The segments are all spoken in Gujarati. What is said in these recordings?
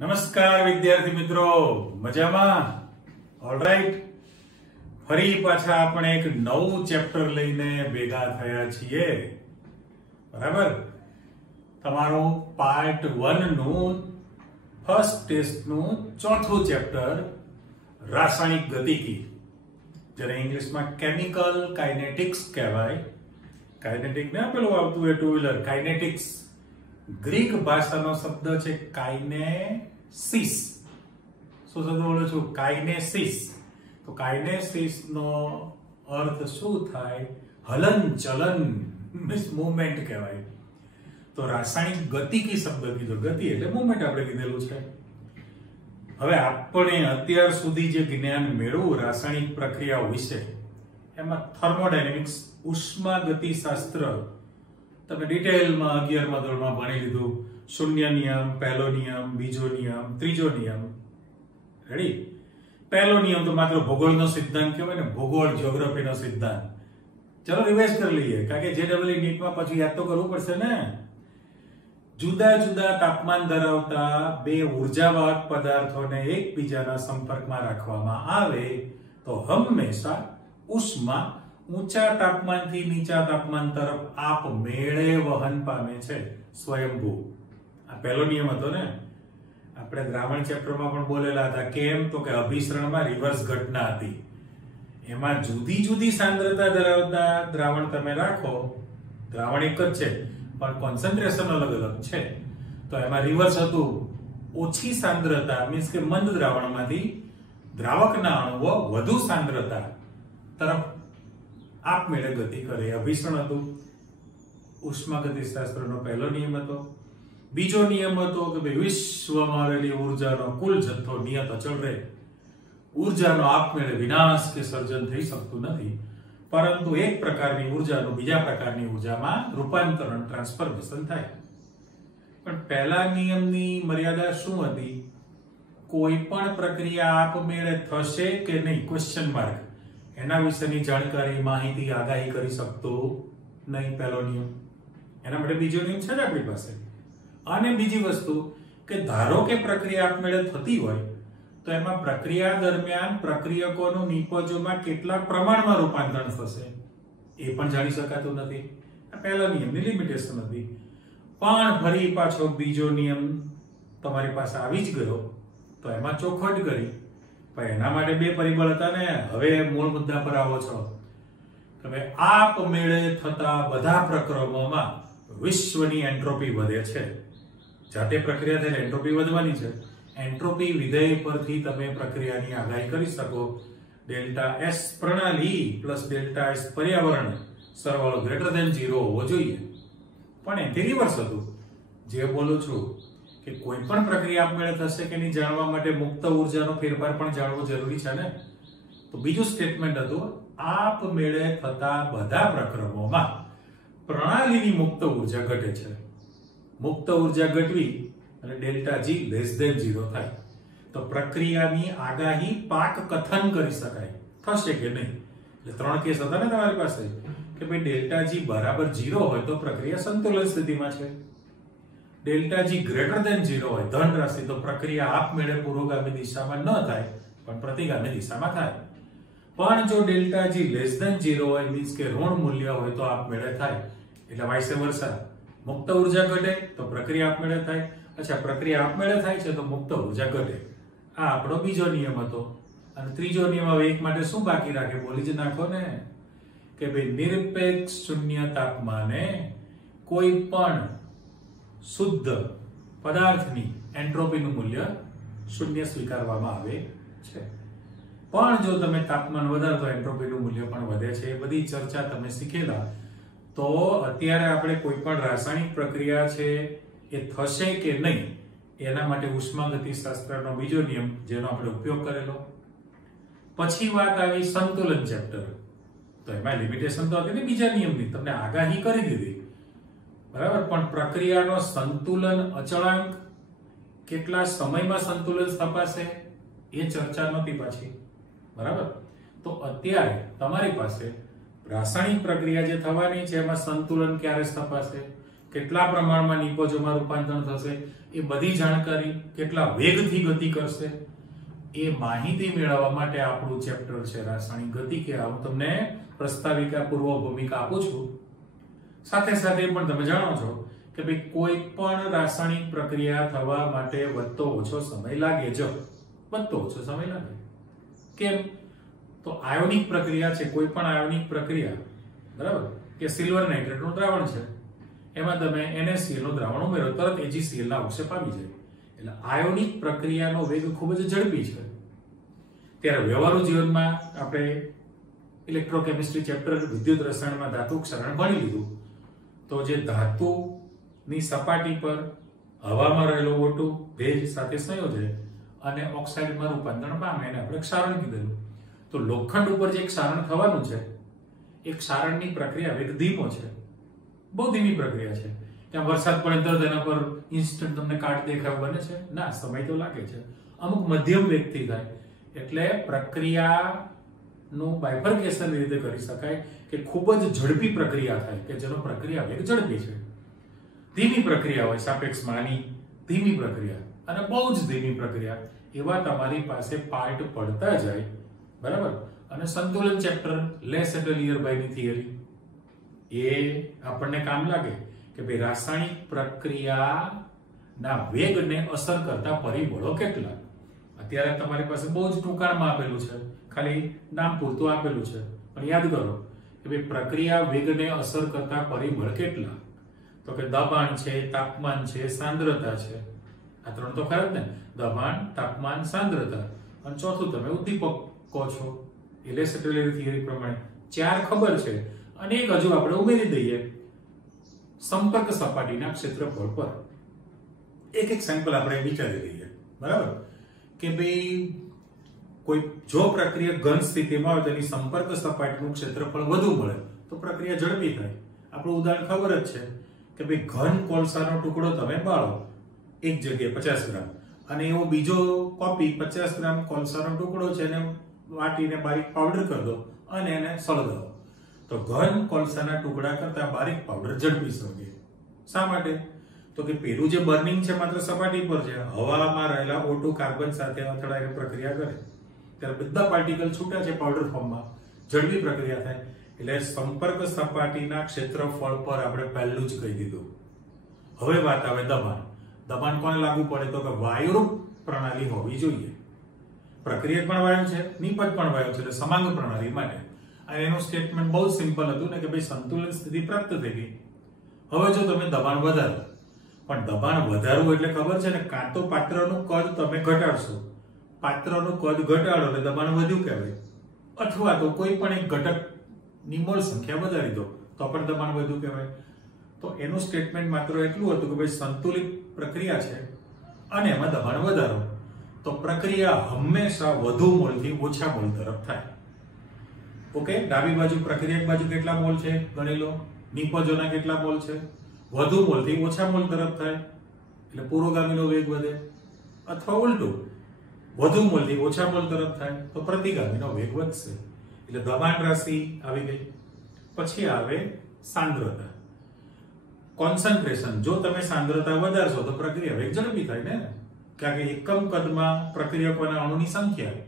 નમસ્કાર વિદ્યાર્થી મિત્રો, મજામાં? ઓલરાઈટ, ફરી પાછા આપણે એક નવું ચેપ્ટર લઈને ભેગા થયા છીએ. બરાબર? તમારું પાર્ટ 1 નું ફર્સ્ટ ટેસ્ટ નું ચોથું ચેપ્ટર રાસાયણિક ગતિકી, જેને ઇંગ્લિશમાં કેમિકલ કાઇનેટિક્સ કહેવાય. કાઇનેટિક ને પેલું આવતું એ ટુ વ્હીલર કાઇનેટિક્સ, ગ્રીક ભાષાનો શબ્દ છે કાઇનેસિસ. શું શબ્દ બોલું છું? કાઇનેસિસ. તો કાઇનેસિસ નો અર્થ શું થાય? હલન ચલન, મીન્સ મૂવમેન્ટ કહેવાય. તો રાસાયણિક ગતિકી શબ્દ કીધો, ગતિ એટલે મૂવમેન્ટ આપણે કીધેલું છે. હવે આપણે અત્યાર સુધી જે જ્ઞાન મેળવ્યું રાસાયણિક પ્રક્રિયાઓ વિશે, એમાં થર્મોડાયનેમિક્સ, ઉષ્માગતિશાસ્ત્ર તમે ડિટેલમાં 11મા ધોરણમાં ભણી લીધું. શૂન્ય નિયમ, પહેલો નિયમ, બીજો નિયમ, ત્રીજો નિયમ. રેડી? પહેલો નિયમ તો માત્ર ભૂગોળનો સિદ્ધાંત કહેવાય ને, ભૂગોળ જ્યોગ્રાફીનો સિદ્ધાંત. ચલો રિવાઇઝ કરી લઈએ, કારણ કે JEE નીટમાં પછી યાદ તો કરવું પડશે ને. જુદા જુદા તાપમાન ધરાવતા બે ઉર્જાવાહક પદાર્થોને એકબીજાના સંપર્કમાં રાખવામાં આવે તો હંમેશા ઉષ્મા ઊંચા તાપમાનથી નીચા તાપમાન તરફ આપમેળે વહન પામે છે, સ્વયંભૂ. આ પહેલો નિયમ હતો ને. આપણે દ્રાવણ ચેપ્ટરમાં પણ બોલેલા હતા. કેમ? તો કે અભિસરણમાં રિવર્સ ઘટના હતી. એમાં જુદી જુદી સાંદ્રતા ધરાવતા દ્રાવણ તમે રાખો, દ્રાવણ એક જ છે પણ કોન્સન્ટ્રેશન અલગ અલગ છે, તો એમાં રિવર્સ હતું. ઓછી સાંદ્રતા મીન્સ કે મંદ દ્રાવણમાંથી દ્રાવકના અણુઓ વધુ સાંદ્રતા તરફ આપમેળે ગતિ કરે. અભિસરણ હતું. ઉષ્માગતિશાસ્ત્રનો પહેલો નિયમ હતો. બીજો નિયમ હતો કે ભાઈ વિશ્વમાં રહેલી ઉર્જાનો કુલ જથ્થો નિયત અચળ રહે. ઉર્જાનો આપમેળે વિનાશ કે સર્જન થઈ શકતું નથી, પરંતુ એક પ્રકારની ઉર્જાનું બીજા પ્રકારની ઉર્જામાં રૂપાંતરણ, ટ્રાન્સફોર્મેશન થાય. પણ પહેલા નિયમની મર્યાદા શું હતી? કોઈ પણ પ્રક્રિયા આપમેળે થશે કે નહીં, ક્વેશ્ચન માર્ક, એના વિશેની જાણકારી, માહિતી, આગાહી કરી શકતો નહીં. પહેલો નિયમ. એના માટે બીજો નિયમ છે ને આપણી પાસે. અને બીજી વસ્તુ કે ધારો કે પ્રક્રિયા આપમેળે થતી હોય તો એમાં પ્રક્રિયા દરમિયાન પ્રક્રિયકોનું નિપજોમાં કેટલા પ્રમાણમાં રૂપાંતરણ થશે એ પણ જાણી શકાતું નથી. આ પહેલા નિયમની લિમિટેશન હતી. પણ ફરી પાછો બીજો નિયમ તમારી પાસે આવી જ ગયો તો એમાં ચોખવટ કરી. પણ એના માટે બે પરિબળ હતા ને. હવે મૂળ મુદ્દા પર આવો છો. તમે આપમેળે થતા બધા પ્રક્રમોમાં વિશ્વની એન્ટ્રોપી વધે છે. જાતે પ્રક્રિયા થઈને એન્ટ્રોપી વધવાની છે. એન્ટ્રોપી વિધેય પરથી તમે પ્રક્રિયાની આગાહી કરી શકો. ડેલ્ટા એસ પ્રણાલી પ્લસ ડેલ્ટા એસ પર્યાવરણ સરવાળો ગ્રેટર ધેન 0 હોવો જોઈએ. પણ એથી રિવર્સ હતું. જે બોલું છું કે કોઈ પણ પ્રક્રિયા આપમેળે થશે કે નહીં જાણવા માટે મુક્ત ઉર્જાનો ફેરફાર પણ જાણવો જરૂરી છે ને. તો બીજું સ્ટેટમેન્ટ હતું, આપમેળે થતા બધા પ્રક્રમોમાં પ્રણાલીની મુક્ત ઉર્જા ઘટે છે. મુક્ત ઉર્જા ઘટવી અને ડેલ્ટા G લેસ ધેન 0 થાય તો પ્રક્રિયાની આગાહી પાક કથન કરી શકાય, થશે કે નહીં. એટલે ત્રણ કેસ હતા ને તમારી પાસે કે ભાઈ ડેલ્ટા G બરાબર 0 હોય તો પ્રક્રિયા સંતુલન સ્થિતિમાં છે. ડેલ્ટા G ગ્રેટર ધેન 0 હોય, ધન રાશિ, તો પ્રક્રિયા આપમેળે પુરોગામી દિશામાં ન થાય પણ પ્રતિગામી દિશામાં થાય. પણ જો ડેલ્ટા G લેસ ધેન 0 હોય, મીન્સ કે ઋણ મૂલ્ય હોય, તો આપમેળે થાય. એટલે વાઇસ વર્સા. મુક્ત ઉર્જા ઘટે તો પ્રક્રિયા આપમેળે થાય. અચ્છા, પ્રક્રિયા આપમેળે થાય છે તો મુક્ત ઉર્જા ઘટે. આ આપણો બીજો નિયમ હતો. અને ત્રીજો નિયમ હવે એક માટે શું બાકી રાખે? બોલી જ નાખો ને કે ભાઈ નિરપેક્ષ શૂન્ય તાપમાને કોઈ પણ શુદ્ધ પદાર્થની એન્ટ્રોપીનું મૂલ્ય શૂન્ય સ્વીકારવામાં આવે છે. પણ જો તમે તાપમાન વધારો તો એન્ટ્રોપીનું મૂલ્ય પણ વધે છે. એ બધી ચર્ચા તમે શીખેલા. તો અત્યારે આપણે કોઈ પણ રાસાયણિક પ્રક્રિયા છે એ થશે કે નહીં એના માટે ઉષ્માગતિશાસ્ત્રનો બીજો નિયમ જેનો આપણે ઉપયોગ કરેલો. પછી વાત આવી સંતુલન ચેપ્ટર. તો એમાં લિમિટેશન તો હતી ને બીજા નિયમની, તમને આગાહી કરી દીધી, બરાબર. પણ પ્રક્રિયાનો સંતુલન અચળાંક, કેટલા સમયમાં સંતુલન સ્થપાશે એ ચર્ચા નહોતી પાછી, બરાબર. તો અત્યારે તમારી પાસે રાસાયણિક પ્રક્રિયા જે થવાની છે એમાં સંતુલન ક્યારે સ્થપાશે? કેટલા પ્રમાણમાં નિપજોમાં રૂપાંતરણ થશે, એ બધી જાણકારી, કેટલા વેગથી ગતિ કરશે, એ માહિતી મેળવવા માટે આપણું ચેપ્ટર છે રાસાયણિક ગતિક્રિયા. હું તમને પ્રસ્તાવિકા પૂર્વ ભૂમિકા આપું છું. સાથે સાથે પણ તમે જાણો છો કે ભાઈ કોઈ પણ રાસાયણિક પ્રક્રિયા થવા માટે વધતો ઓછો સમય લાગે જ, વધતો ઓછો સમય લાગે. કેમ? તો આયોનિક પ્રક્રિયા છે, કોઈ પણ આયોનિક પ્રક્રિયા, બરાબર, કે સિલ્વર નાઇટ્રેટ નું દ્રાવણ છે, એમાં તમે NaCl નું દ્રાવણ ઉમેરો, તરત AgCl ના અવક્ષેપ આવી જાય. એટલે આયોનિક પ્રક્રિયાનો વેગ ખૂબ જ ઝડપી છે. ત્યારે વ્યવહારુ જીવનમાં આપણે ઇલેક્ટ્રોકેમિસ્ટ્રી ચેપ્ટર વિદ્યુત રસાયણમાં ધાતુ ક્ષરણ ભણી લીધું. તો જે ધાતુની સપાટી પર હવામાં રહેલો O2 ભેજ સાથે સંયોજે અને ઓક્સાઇડમાં રૂપાંતરણ પામે એને આપણે ક્ષારણ કીધેલું. તો લોખંડ ઉપર જે ક્ષારણ થવાનું છે, એ ક્ષારણની પ્રક્રિયા વેગ ધીમો છે, બહુ ધીમી પ્રક્રિયા છે. ત્યાં વરસાદ પડે તરત એના પર ઇન્સ્ટન્ટ તમને કાટ દેખાવ બને છે? ના, સમય તો લાગે છે. અમુક મધ્યમ વેગથી થાય. એટલે પ્રક્રિયાનું બાયફર્કેશન એ રીતે કરી શકાય કે ખૂબ જ ઝડપી પ્રક્રિયા થાય કે જેનો પ્રક્રિયા વેગ ઝડપી છે. ધીમી પ્રક્રિયા હોય સાપેક્ષમાં આની ધીમી પ્રક્રિયા અને બહુ જ ધીમી પ્રક્રિયા, એવા તમારી પાસે પાર્ટ પડતા જાય, બરાબર. અને સંતુલન ચેપ્ટર લેસ એટલિયર બાયની થિયરી, એ આપણને કામ લાગે કે ભાઈ રાસાયણિક પ્રક્રિયાના વેગને અસર કરતા પરિબળો કેટલા. અત્યારે તમારી પાસે બહુ જ ટૂંકાણમાં આપેલું છે, ખાલી નામ પૂરતું આપેલું છે, પણ યાદ કરો કે ભાઈ પ્રક્રિયા વેગને અસર કરતા પરિબળ કેટલા. તો કે દબાણ છે, તાપમાન છે, સાંદ્રતા છે. આ ત્રણ તો ખરા જ ને, દબાણ, તાપમાન, સાંદ્રતા. અને ચોથું તમે ઉદ્દીપક કહો છો. ઇલેક્ટ્રિકલ થિયરી પ્રમાણે 4 ખબર છે અને એક હજુ આપણે ઉમેરી દઈએ, સંપર્ક સપાટીના ક્ષેત્રફળ પર એક સેમ્પલ આપણે વિચારી લઈએ, બરાબર. કે ભાઈ કોઈ જો પ્રક્રિયા ઘન સ્થિતિમાં હોય તેની સંપર્ક સપાટીનું ક્ષેત્રફળ વધુ મળે તો પ્રક્રિયા ઝડપી થાય. આપણું ઉદાહરણ ખબર જ છે કે ભાઈ ઘન કોલસાનો ટુકડો તમે બાળો એક જગ્યાએ 50 ગ્રામ, અને એવો બીજો કોપી 50 ગ્રામ કોલસાનો ટુકડો છે એને વાટીને બારીક પાવડર કરી દો અને એને સળગાવો, તો ઘન કોલસાના ટુકડા કરતા બારીક પાવડર ઝડપી સળગે. શા માટે? તો કે પેલું જે બર્નિંગ છે માત્ર સપાટી પર છે, હવામાં રહેલા O2 કાર્બન સાથે અથડાઈને પ્રક્રિયા કરે ત્યારે બધા પાર્ટિકલ છૂટા છે પાવડર ફોર્મમાં, ઝડપી પ્રક્રિયા થાય. એટલે સંપર્ક સપાટીના ક્ષેત્રફળ પર આપણે પહેલું જ કહી દીધું. હવે વાત આવે દબાણ. દબાણ કોને લાગુ પડે? તો કે વાયુરૂપ પ્રણાલી હોવી જોઈએ. પ્રક્રિયા પણ વાયુ છે, નિપજ પણ વાયુ છે, એટલે સમાંગ પ્રણાલી માટે. અને એનું સ્ટેટમેન્ટ બહુ સિમ્પલ હતું ને કે ભાઈ સંતુલન સ્થિતિ પ્રાપ્ત થઈ ગઈ. હવે જો તમે દબાણ વધારો, પણ દબાણ વધારવું એટલે ખબર છે ને, કાં તો પાત્રનું કદ તમે ઘટાડશો, પાત્રનું કદ ઘટાડો એટલે દબાણ વધ્યું કહેવાય, અથવા તો કોઈ પણ એક ઘટકની મોલ સંખ્યા વધારી દો તો પણ દબાણ વધ્યું કહેવાય. તો એનું સ્ટેટમેન્ટ માત્ર એટલું હતું કે ભાઈ સંતુલિત પ્રક્રિયા છે અને એમાં દબાણ વધારો, તો પ્રક્રિયા હંમેશા વધુ મોલથી ઓછા મોલ તરફ થાય. ઓકે, ડાબી બાજુ પ્રક્રિયા એક બાજુ કેટલા મોલ છે ગણી લો, નિપજોના કેટલા મોલ છે, વધુ મોલથી ઓછા મોલ તરફ થાય એટલે પુરોગામીનો વેગ વધે, અથવા ઉલટું વધુ મોલથી ઓછા મોલ તરફ થાય તો પ્રતિગામીનો વેગ વધશે. એટલે દબાણ રાશિ આવી ગઈ. પછી આવે સાંદ્રતા, કોન્સન્ટ્રેશન. જો તમે સાંદ્રતા વધારશો તો પ્રક્રિયા વેગ ઝડપી થાય ને, કારણ કે એકમ કદમાં પ્રક્રિયકોના અણુની સંખ્યા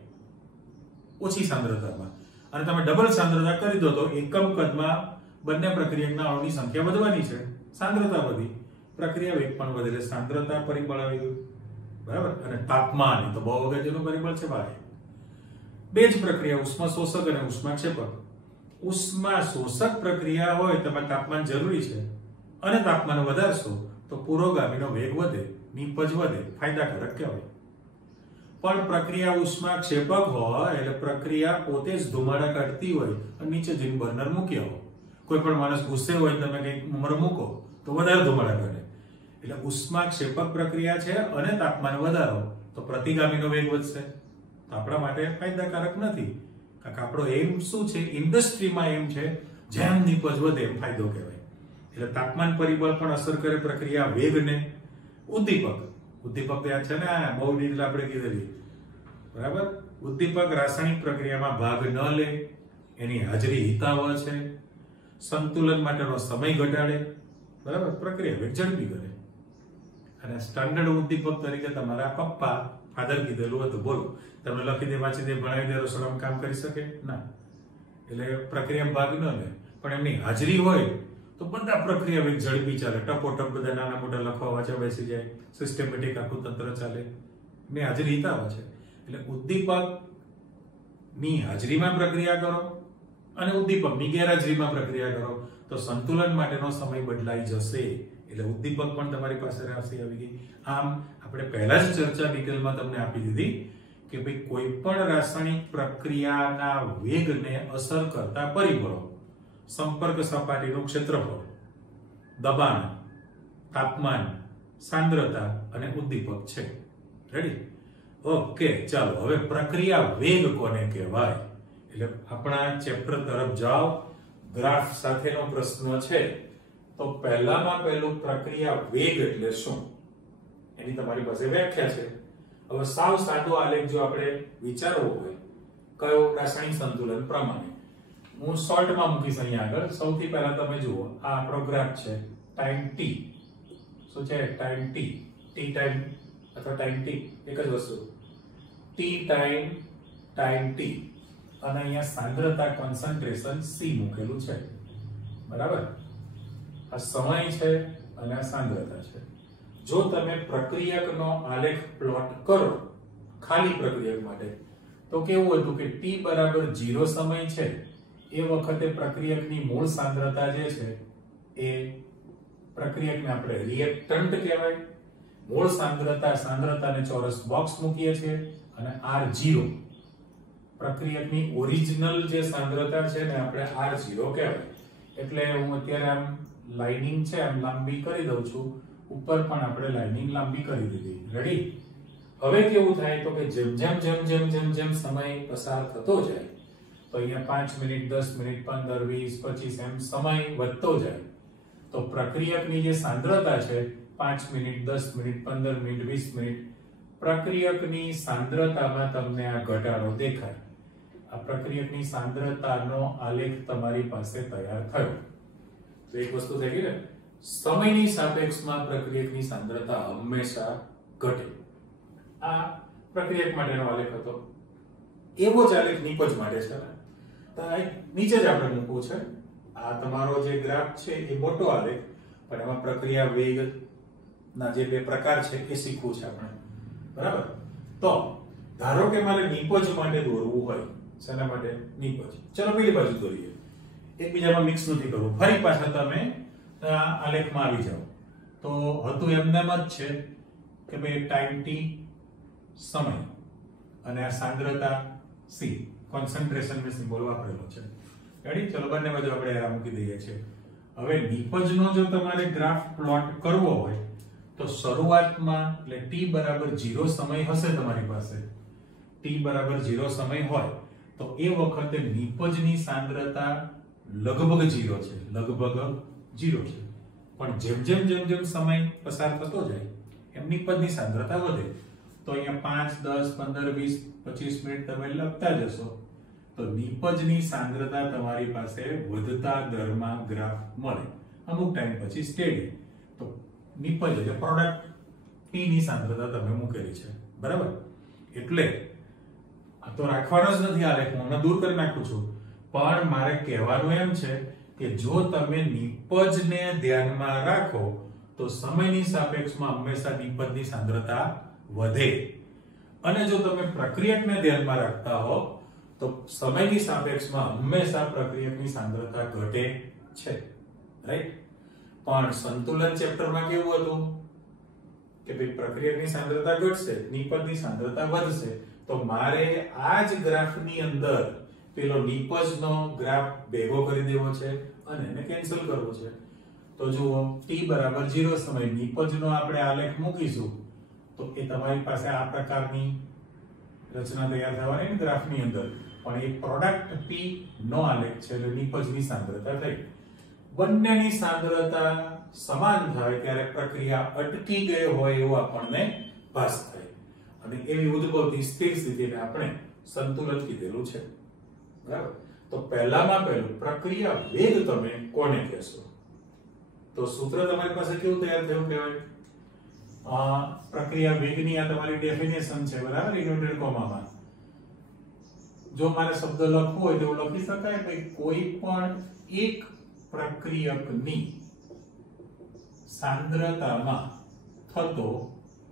ઓછી સાંદ્રતામાં, અને તમે ડબલ સાંદ્રતા કરી દો તો એકમ કદમાં બંને પ્રક્રિયકના અણુની સંખ્યા વધવાની છે, સાંદ્રતા વધી, પ્રક્રિયા વેગ પણ વધે, એટલે સાંદ્રતા પરિબળ આવી ગયું, બરાબર. અને તાપમાન તો બહુ અગત્યનું પરિબળ છે ભાઈ. બે જ પ્રક્રિયા, ઉષ્મા શોષક અને ઉષ્મા ક્ષેપક. ઉષ્મા શોષક પ્રક્રિયા હોય તેમાં તાપમાન જરૂરી છે, અને તાપમાન વધારશો તો પુરોગામીનો વેગ વધે, નિપજ વધે, ફાયદાકારક કહેવાય. પણ પ્રક્રિયા ઉષ્મા ક્ષેપક હોય એટલે પ્રક્રિયા પોતે જ ધુમાડા કાઢતી હોય અને નીચે જઈને બર્નર મૂક્યા હોય. કોઈ પણ માણસ ગુસ્સે હોય તમે કંઈક ઉમર મૂકો તો વધારે ધુમાડા કાઢે. એટલે ઉષ્મા ક્ષેપક પ્રક્રિયા છે અને તાપમાન વધારો તો પ્રતિગામીનો વેગ વધશે, તો આપણા માટે ફાયદાકારક નથી. કારણ કે આપણો એમ શું છે, ઇન્ડસ્ટ્રીમાં એમ છે જેમ નિપજ વધે એમ ફાયદો કહેવાય. એટલે તાપમાન પરિબળ પણ અસર કરે પ્રક્રિયા વેગને. ઉદ્દીપક યાદ છે ને, બહુ ડિટેલ આપણે કીધેલી, બરાબર. ઉદ્દીપક રાસાયણિક પ્રક્રિયામાં ભાગ ન લે, એની હાજરી હિતાવહ છે, સંતુલન માટેનો સમય ઘટાડે, બરાબર, પ્રક્રિયા વેગ ઝડપી કરે. અને સ્ટાન્ડર્ડ ઉદ્દીપક તરીકે તમારા પપ્પા ફાધર કીધેલું હતું, બોલો તમે લખી દે, વાંચી દે, ભણાવી દે, રસોડામાં કામ કરી શકે ના, એટલે પ્રક્રિયામાં ભાગ ન લે. પણ એમની હાજરી હોય તો બધા પ્રક્રિયા વેગ ઝડપી ચાલે, ટપોટપ બધા નાના મોટા લખવા વાંચવા બેસી જાય, સિસ્ટમેટિક આખું તંત્ર ચાલે. એમની હાજરી હિતાવ છે. એટલે ઉદ્દીપક ની હાજરીમાં પ્રક્રિયા કરો અને ઉદ્દીપકની ગેરહાજરીમાં પ્રક્રિયા કરો તો સંતુલન માટેનો સમય બદલાઈ જશે. એટલે ઉદ્દીપક પણ તમારી પાસે રાશિ આવી ગઈ. આમ આપણે પહેલા જ ચર્ચા ડિટેલમાં તમને આપી દીધી કે ભાઈ કોઈ પણ રાસાયણિક પ્રક્રિયાના વેગને અસર કરતા પરિબળો સંપર્ક સપાટીનું ક્ષેત્રફળ, દબાણ, તાપમાન, સાંદ્રતા અને ઉદ્દીપક છે. રેડી? ઓકે, ચાલો હવે પ્રક્રિયા વેગ કોને કહેવાય એટલે આપણા ચેપ્ટર તરફ જાઓ. ગ્રાફ સાથેનો પ્રશ્ન છે તો પહેલામાં પહેલું પ્રક્રિયા વેગ એટલે શું એની તમારી પાસે વ્યાખ્યા છે. હવે સાવ સાદો આલેખ જો આપણે વિચારવો હોય કયો રાસાયણિક સંતુલન પ્રમાણે, હું શોર્ટમાં મૂકીશ અહીંયા આગળ. સૌથી પહેલા તમે જુઓ, આ આપણો ગ્રાફ છે, ટાઈમ t શું છે, ટાઈમ t, t ટાઈમ અથવા ટાઈમ t એક જ વસ્તુ, t ટાઈમ t, અને અહીંયા સાંદ્રતા કોન્સન્ટ્રેશન c મૂકેલું છે. બરાબર, આ સમય છે અને આ સાંદ્રતા છે. જો તમે પ્રક્રિયકનો આલેખ પ્લોટ કરો ખાલી પ્રક્રિયક માટે તો કેવું હતું કે t બરાબર 0 સમય છે એ વખતે પ્રક્રિયકની મૂળ સાંદ્રતા જે છે એ પ્રક્રિયકને આપણે રિએક્ટન્ટ કહેવાય. મૂળ સાંદ્રતાને ચોરસ બોક્સ મૂકીએ છીએ અને R0 પ્રક્રિયકની ઓરિજિનલ જે સાંદ્રતા છે ને આપણે R0 કહેવાય. એટલે હું અત્યારે આમ લાઇનિંગ છે આમ લાંબી કરી દઉં છું, ઉપર પણ આપણે લાઇનિંગ લાંબી કરી દીધી. રેડી? હવે કેવું થાય તો કે જેમ સમય પસાર થતો જાય તો અહીંયા 5 મિનિટ, 10 મિનિટ, 15, 20, 25 એમ સમય વધતો જાય તો પ્રક્રિયકની જે સાંદ્રતા છે 5 મિનિટ, 10 મિનિટ, 15 મિનિટ, 20 મિનિટ, પ્રક્રિયકની સાંદ્રતામાં તમને આ ઘટાડો દેખાય. આ પ્રક્રિયકની સાંદ્રતાનો આલેખ તમારી પાસે તૈયાર થયો. તો એક વસ્તુ થઈ ગઈ ને, સમયની સાપેક્ષમાં પ્રક્રિયકની સાંદ્રતા હંમેશા ઘટે. આ પ્રક્રિયક માટેનો આલેખ હતો. એવો જ આલેખ નિપજ માટે છે ને, તો નીચે જ આપણે મૂકવું છે. આ તમારો જે ગ્રાફ છે એ મોટો આલેખ, પણ એમાં પ્રક્રિયા વેગ ના જે બે પ્રકાર છે એ શીખવું છે આપણે. બરાબર? તો ધારો કે મારે નિપજ માટે દોરવું હોય, શેના માટે? નિપજ. ચલો પેલી બાજુ દોરીએ, એકબીજામાં મિક્સ નથી કરવું. ફરી પાછા તમે આલેખમાં આવી જાઓ તો હતું એમનેમ જ છે કે ભાઈ ટાઈમ t સમય અને આ સાંદ્રતા c, કોન્સન્ટ્રેશન મે સિમ્બોલ વાપરેલો છે. રેડી? ચલો બંને બાજુ આપણે એરા મૂકી દઈએ છીએ. હવે નિપજનો જો તમારે ગ્રાફ પ્લોટ કરવો હોય તો શરૂઆતમાં એટલે t બરાબર 0 સમય હશે તમારી પાસે, t બરાબર 0 સમય હોય તો એ વખતે નિપજની સાંદ્રતા લગભગ 0 છે, લગભગ 0 છે. પણ જેમ સમય પસાર થતો જાય એમ નિપજની સાંદ્રતા વધે. તો અહીંયા 5, 10, 15, 20, 25 મિનિટ તમે લખતા જશો તો નિપજની સાંદ્રતા તમારી પાસે વધતા દરમાં ગ્રાફ મળે. અમુક ટાઈમ પછી સ્ટેડી તો નિપજ એટલે પ્રોડક્ટ p ની સાંદ્રતા તમે મૂકેલી છે. બરાબર? એટલે આ તો રાખવાનો જ નથી આલેખ, હું દૂર કરી નાખું છું. પણ મારે કહેવાનું એમ છે કે જો તમે નિપજને ધ્યાનમાં રાખો તો સમયની સાપેક્ષમાં હંમેશા નિપજની સાંદ્રતા વધે, અને જો તમે પ્રક્રિયકને ધ્યાનમાં રાખતા હો તો સમયની સાપેક્ષમાં હંમેશા પ્રક્રિયકની સાંદ્રતા ઘટે છે. રાઈટ? પણ સંતુલન ચેપ્ટરમાં કેવું હતું કે ભાઈ પ્રક્રિયકની સાંદ્રતા ઘટશે, નિપજની સાંદ્રતા વધશે. તો મારે આ જ ગ્રાફની અંદર પેલો નિપજનો ગ્રાફ ભેગો કરી દેવો છે અને એને કેન્સલ કરવો છે. તો જુઓ, t બરાબર 0 સમય નિપજનો આપણે આલેખ મૂકીશું તો એ તમારી પાસે આ પ્રકારની રચના તૈયાર થવાની ને ગ્રાફની અંદર. પણ એ પ્રોડક્ટ p નો આલેખ છે એટલે નિપજની સાંદ્રતા થઈ. બંનેની સાંદ્રતા સમાન થાય ત્યારે પ્રક્રિયા અટકી ગઈ હોય એવું આપણને ભાસ થાય, અને એવી ઉદ્ભવતી સ્થિર સ્થિતિને આપણે સંતુલન કીધેલું છે. બરાબર? તો પહેલામાં પહેલું પ્રક્રિયા વેગ તમે કોને કહેશો? તો સૂત્ર તમારી પાસે કેવું તૈયાર થયું કહેવાય? પ્રક્રિયા વેગની આ તમારી ડેફિનેશન છે, બરાબર, ઇન્વર્ટેડ કોમામાં. જો મારે શબ્દ લખવો હોય તો લખી શકાય કે કોઈ પણ એક પ્રક્રિયકની સાંદ્રતામાં થતો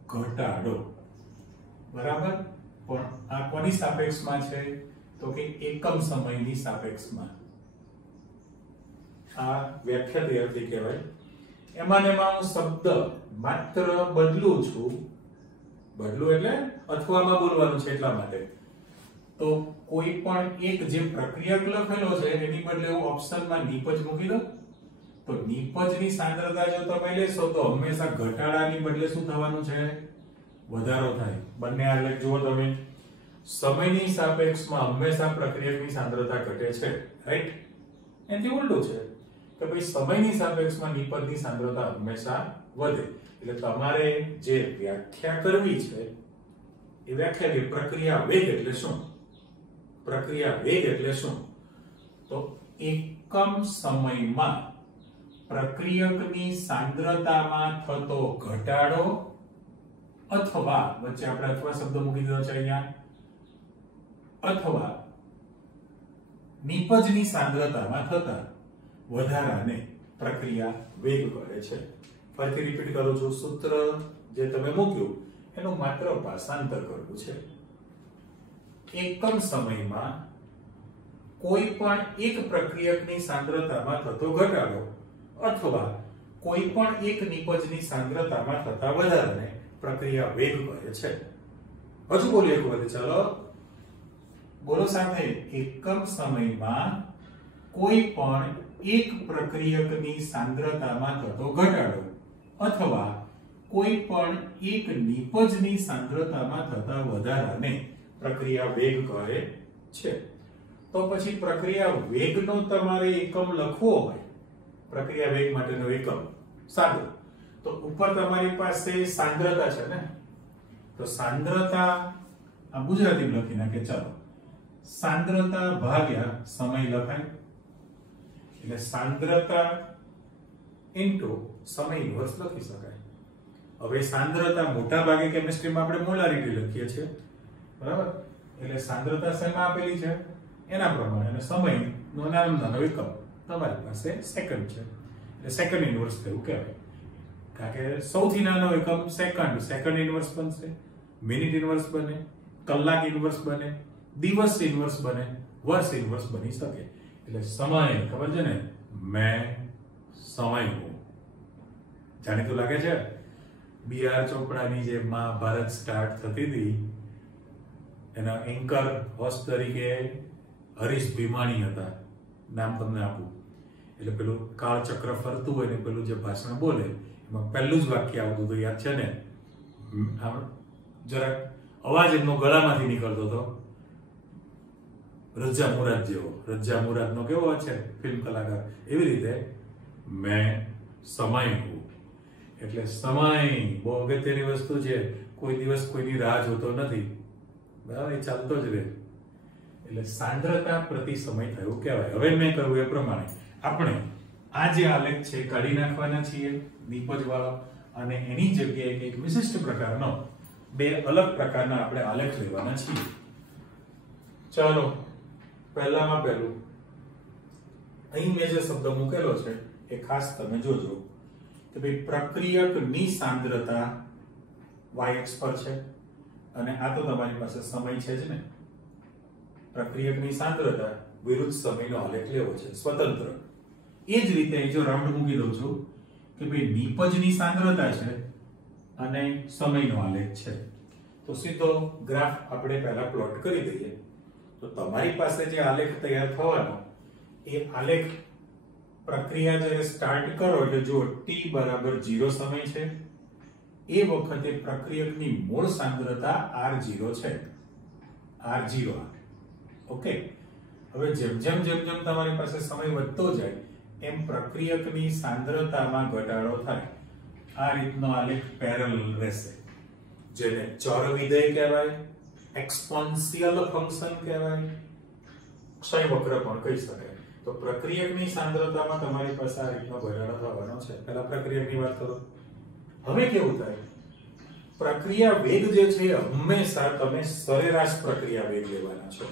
ઘટાડો, બરાબર. પણ આ કોની સાપેક્ષમાં છે? તો કે એકમ સમયની સાપેક્ષમાં. આ વ્યાખ્યા તૈયાર થઈ કહેવાય. એમાં હું શબ્દ માત્ર બદલું છું. બદલું એટલે અથવામાં બોલવાનું છે એટલા માટે. તો કોઈ પણ એક જે પ્રક્રિયક લખેલો છે એની બદલે હું ઓપ્શનમાં નિપજ મૂકી દઉં. તો નિપજની સાંદ્રતા જો તમે લેશો તો હંમેશા ઘટાડાની બદલે શું થવાનું છે? વધારો થાય. બંને આ લેખ જુઓ તમે. સમયની સાપેક્ષમાં હંમેશા પ્રક્રિયકની સાંદ્રતા ઘટે છે, રાઈટ? એનાથી ઉલટું છે કે ભાઈ સમયની સાપેક્ષમાં નિપજની સાંદ્રતા હંમેશા વધે. એટલે તમારે જે વ્યાખ્યા કરવી છે એ વ્યાખ્યા કે પ્રક્રિયા વેગ એટલે શું? પ્રક્રિયા વેગ એટલે શું? તો એકમ સમયમાં પ્રક્રિયકની સાંદ્રતામાં થતો ઘટાડો અથવા, વચ્ચે આપણે અથવા શબ્દ મૂકી દીધો છે અહીંયા, અથવા નિપજની સાંદ્રતામાં થતા વધારાને પ્રક્રિયા વેગ કહે છે. ફરીથી રિપીટ કરું છું, સૂત્ર જે તમે મૂક્યું એનું માત્ર ભાષાંતર કરવું છે. એકમ સમયમાં કોઈ પણ એક પ્રક્રિયકની સાંદ્રતામાં થતો ઘટાડો અથવા કોઈ પણ એક નિપજની સાંદ્રતામાં થતા વધારાને પ્રક્રિયા વેગ કહે છે. હજુ બોલીએ એક વખત, ચાલો બોલો સાથે. એકમ સમયમાં કોઈ પણ એક પ્રક્રિયકની સાંદ્રતામાં થતો ઘટાડો અથવા કોઈ પણ એક નિપજની સાંદ્રતામાં થતા વધારાને પ્રક્રિયા વેગ કહે છે. તો પછી પ્રક્રિયા વેગનો તમારે એકમ લખવો હોય, પ્રક્રિયા વેગ માટેનો એકમ સાદો, તો ઉપર તમારી પાસે સાંદ્રતા છે ને, તો સાંદ્રતા આ ગુજરાતીમાં લખી નાખે. ચાલો, સાંદ્રતા ભાગ્યા સમય લખાય. એટલે સાંદ્રતા ઇન્ટુ સમય ઇન્વર્સ લખી શકાય. હવે સાંદ્રતા મોટા ભાગે કેમિસ્ટ્રીમાં આપણે મોલારિટી લખીએ છીએ, બરાબર. એટલે સાંદ્રતા શેમાં આપેલી છે એના પ્રમાણે, અને સમયનો નાનો એકમ તમારી પાસે સેકન્ડ છે, એટલે સેકન્ડ ઇન્વર્સ થયું કહેવાય. કારણ કે સૌથી નાનો એકમ સેકન્ડ, સેકન્ડ ઇન્વર્સ બનશે, મિનિટ ઇન્વર્સ બને, કલાક ઇન્વર્સ બને, દિવસ ઇન્વર્સ બને, વર્ષ ઇન્વર્સ બની શકે. એટલે સમય, ખબર છે ને, મેં સમય હું. જાણીતું લાગે છે? બી.આર. ચોપડાની જે મહાભારત સ્ટાર્ટ થતી હતી એના એન્કર હોસ્ટ તરીકે હરીશ ભીમાણી હતા. નામ તમને આપું. એટલે પેલું કાળચક્ર ફરતું હોય ને પેલું જે ભાષણ બોલે એમાં પહેલું જ વાક્ય આવતું હતું, યાદ છે ને? જરાક અવાજ એમનો ગળામાંથી નીકળતો હતો, રજા મુરાદ જેવો. રજા મુરાદનો કેવો છે ફિલ્મ કલાકાર, એવી રીતે મેં સમય હું. એટલે સમય બહુ અગત્યની વસ્તુ છે. કોઈ દિવસ કોઈની રાહ જોતો નથી, બરાબર, એ ચાલતો જ રહે. એટલે સાંદ્રતા પ્રતિ સમય થયું કહેવાય. હવે મેં કહ્યું એ પ્રમાણે આપણે આ જે આલેખ છે કાઢી નાખવાના છીએ નિપજ વાળો, અને એની જગ્યાએ એક વિશિષ્ટ પ્રકારનો, બે અલગ પ્રકારના આપણે આલેખ લેવાના છીએ. ચાલો, પહેલામાં પહેલું અહીં મેં જે શબ્દ મૂકેલો છે એ ખાસ તમે જોજો કે ભાઈ પ્રક્રિયકની સાંદ્રતા y અક્ષ પર છે, અને આ તો તમારી પાસે સમય છે જ ને. પ્રક્રિયકની સાંદ્રતા વિરુદ્ધ સમયનો આલેખ લેવો છે, સ્વતંત્ર. એ જ રીતે જો રાઉન્ડ મૂકી દઉં છું કે ભાઈ નિપજની સાંદ્રતા છે અને સમયનો આલેખ છે, તો સીધો ગ્રાફ આપણે પહેલા પ્લોટ કરી દઈએ. તો તમારી પાસે જે આલેખ તૈયાર થવાનો એ આલેખ પ્રક્રિયા જ્યારે સ્ટાર્ટ કરો એટલે જો t બરાબર 0 સમય છે એ વખતે પ્રક્રિયકની મૂળ સાંદ્રતા r0 છે, r0. ઓકે. હવે જેમ જેમ તમારી પાસે સમય વધતો જાય એમ પ્રક્રિયકની સાંદ્રતામાં ઘટાડો થાય. આ રીતનો આલેખ પેરેલલ રહેશે, જેને ચર વિધેય કહેવાય, એક્સપોન્શિયલ ફંક્શન કહેવાય, ક્ષય વક્ર પણ કહી શકાય. તો પ્રક્રિયકની સાંદ્રતામાં તમારી પાસે આ રીતનો ઘટાડો થવાનો છે. પહેલા પ્રક્રિયકની વાત કરો. હવે કેવું થાય, પ્રક્રિયા વેગ જે છે હંમેશા તમે સરેરાશ પ્રક્રિયા વેગ લેવાના છો.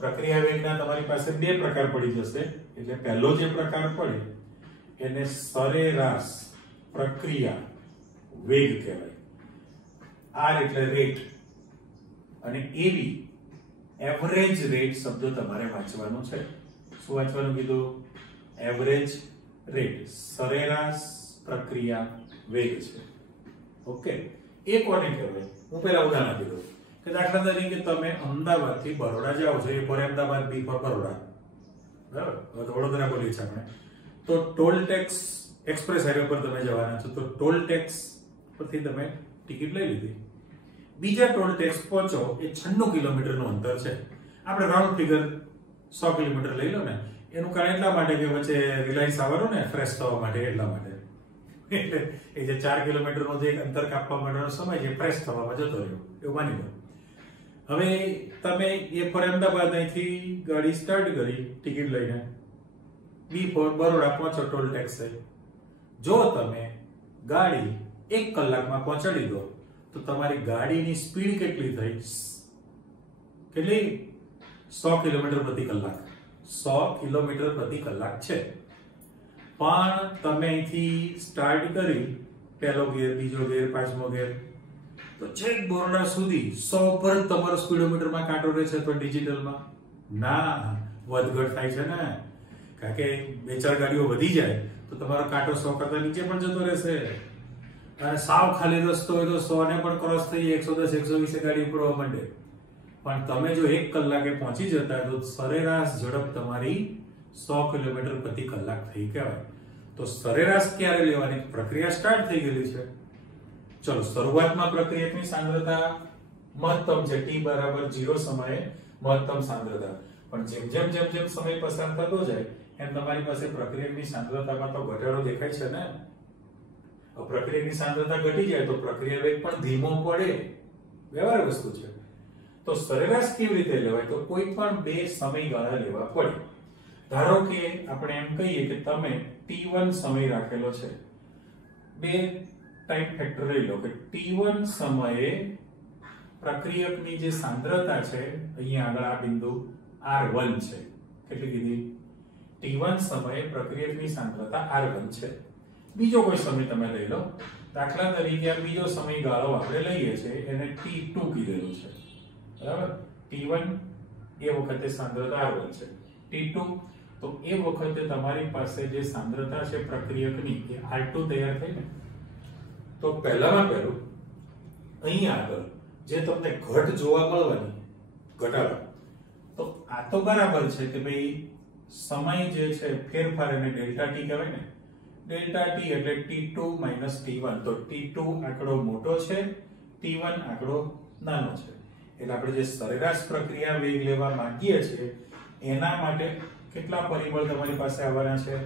પ્રક્રિયા વેગના તમારી પાસે બે પ્રકાર પડી જશે. એટલે પહેલો જે પ્રકાર પડે એને સરેરાશ પ્રક્રિયા વેગ કહેવાય. આર એટલે રેટ અને એવી એવરેજ રેટ શબ્દ તમારે વાંચવાનું છે. શું વાંચવાનું કીધું? એવરેજ રેટ, સરેરાશ પ્રક્રિયા વેગ છે. ઓકે, એ કોને કહેવાય? હું પહેલા ઉદાહરણ આપી દઉં કે દાખલા તરીકે તમે અમદાવાદ થી બરોડા જાઓ છો, એ ફોર અમદાવાદ, બી ફોર બરોડા, બરાબર? વડોદરા બોલીએ છીએ આપણે. તો ટોલ ટેક્સ એક્સપ્રેસ હાઈવે પર તમે જવાના છો, તો ટોલ ટેક્સ પરથી તમે ટિકિટ લઈ લીધી. બીજા ટોલ ટેક્સ પહોંચો એ 96 કિલોમીટરનું અંતર છે. આપણે રાઉન્ડ ફિગર 100 કિલોમીટર લઈ લો ને. એનું કારણ એટલા માટે કે વચ્ચે રિલાયન્સ આવવાનું ને ફ્રેશ થવા માટે, એટલા માટે. એટલે એ જે 4 કિલોમીટરનો જે અંતર કાપવા માટેનો સમય છે ફ્રેશ થવામાં જતો રહ્યો, એવું માની લો. હવે તમે એ ફોર અમદાવાદ અહીંથી ગાડી સ્ટાર્ટ કરી ટિકિટ લઈને, બી ફોર બરોડા પહોંચો ટોલ ટેક્સ. જો તમે ગાડી 1 કલાકમાં પહોંચાડી દો તો તમારી ગાડીની સ્પીડ કેટલી થઈ? કેટલી? 100 કિલોમીટર પ્રતિ કલાક. 100 કિલોમીટર પ્રતિ કલાક છે. પણ તમે અહીંથી સ્ટાર્ટ કરી, પહેલો ગિયર, બીજો ગિયર, પાંચમો ગિયર, તો છેક બોરડા સુધી 100 પર તમારો સ્પીડોમીટરમાં કાંટો રહે છે. તો ડિજિટલમાં ના, વધઘટ થાય છે ને. કારણ કે 2-4 ગાડીઓ વધી જાય તો તમારો કાંટો 100 કરતા નીચે પણ જતો રહેશે. અને સાવ ખાલી રસ્તો હોય તો 100 ને પણ ક્રોસ થઈ 110 120 ગાડી ઉપડવા માંડે. પણ તમે જો 1 કલાકે પહોંચી જતા તો સરેરાશ ઝડપ તમારી 100 કિલોમીટર પ્રતિ કલાક થઈ કહેવાય. તો સરેરાશ ક્યારે લેવાની? પ્રક્રિયા સ્ટાર્ટ થઈ ગયેલી છે. ચલો, શરૂઆતમાં પ્રક્રિયકની સાંદ્રતા મહત્તમ છે, t બરાબર 0 સમયે મહત્તમ સાંદ્રતા. પણ જેમ જેમ સમય પસાર થતો જાય એમ તમારી પાસે પ્રક્રિયકની સાંદ્રતામાં તો ઘટાડો દેખાય છે ને. પ્રક્રિયાની સાંદ્રતા ઘટી જાય તો પ્રક્રિયા વેગ પણ ધીમો પડે. વ્યવહારિક વસ્તુ છે. તો સરેરાશ કેવી રીતે લેવાય? તો કોઈ પણ બે સમયગાળા લેવા પડે. ધારો કે આપણે એમ કહીએ કે તમે t1 સમય રાખેલો છે. બે ટાઈમ ફેક્ટર લઈ લો કે t1 સમયે પ્રક્રિયકની જે સાંદ્રતા છે, અહીંયા આગળ આ બિંદુ r1 છે. કેટલી કીધી? t1 સમયે પ્રક્રિયકની સાંદ્રતા r1 છે. બીજો કોઈ સમય તમે લઈ લો. દાખલા તરીકે આ બીજો સમયગાળો આપણે લઈએ છીએ, એને t2 કીધેલું છે. બરાબર? t1 એ વખતે સાંદ્રતા r1 છે. t2 તો એ વખતે તમારી પાસે જે સાંદ્રતા છે પ્રક્રિયકની એ r2 તૈયાર થઈ ને. તો પહેલામાં પહેલું અહીંયા આગળ જે તમને ઘટ જોવા મળવાની, ઘટાડો, તો આ તો બરાબર છે કે ભાઈ સમય જે છે ફેરફાર એને ડેલ્ટા ટી કહેવાય ને. ડેલ્ટા ટી એટલે t2 t1. તો t2 આંકડો મોટો છે, t1 આંકડો નાનો છે. એટલે આપણે જે સરેરાશ પ્રક્રિયા વેગ લેવા માંગીએ છીએ એના માટે કેટલા પરિબળ તમારી પાસે આવવાના છે?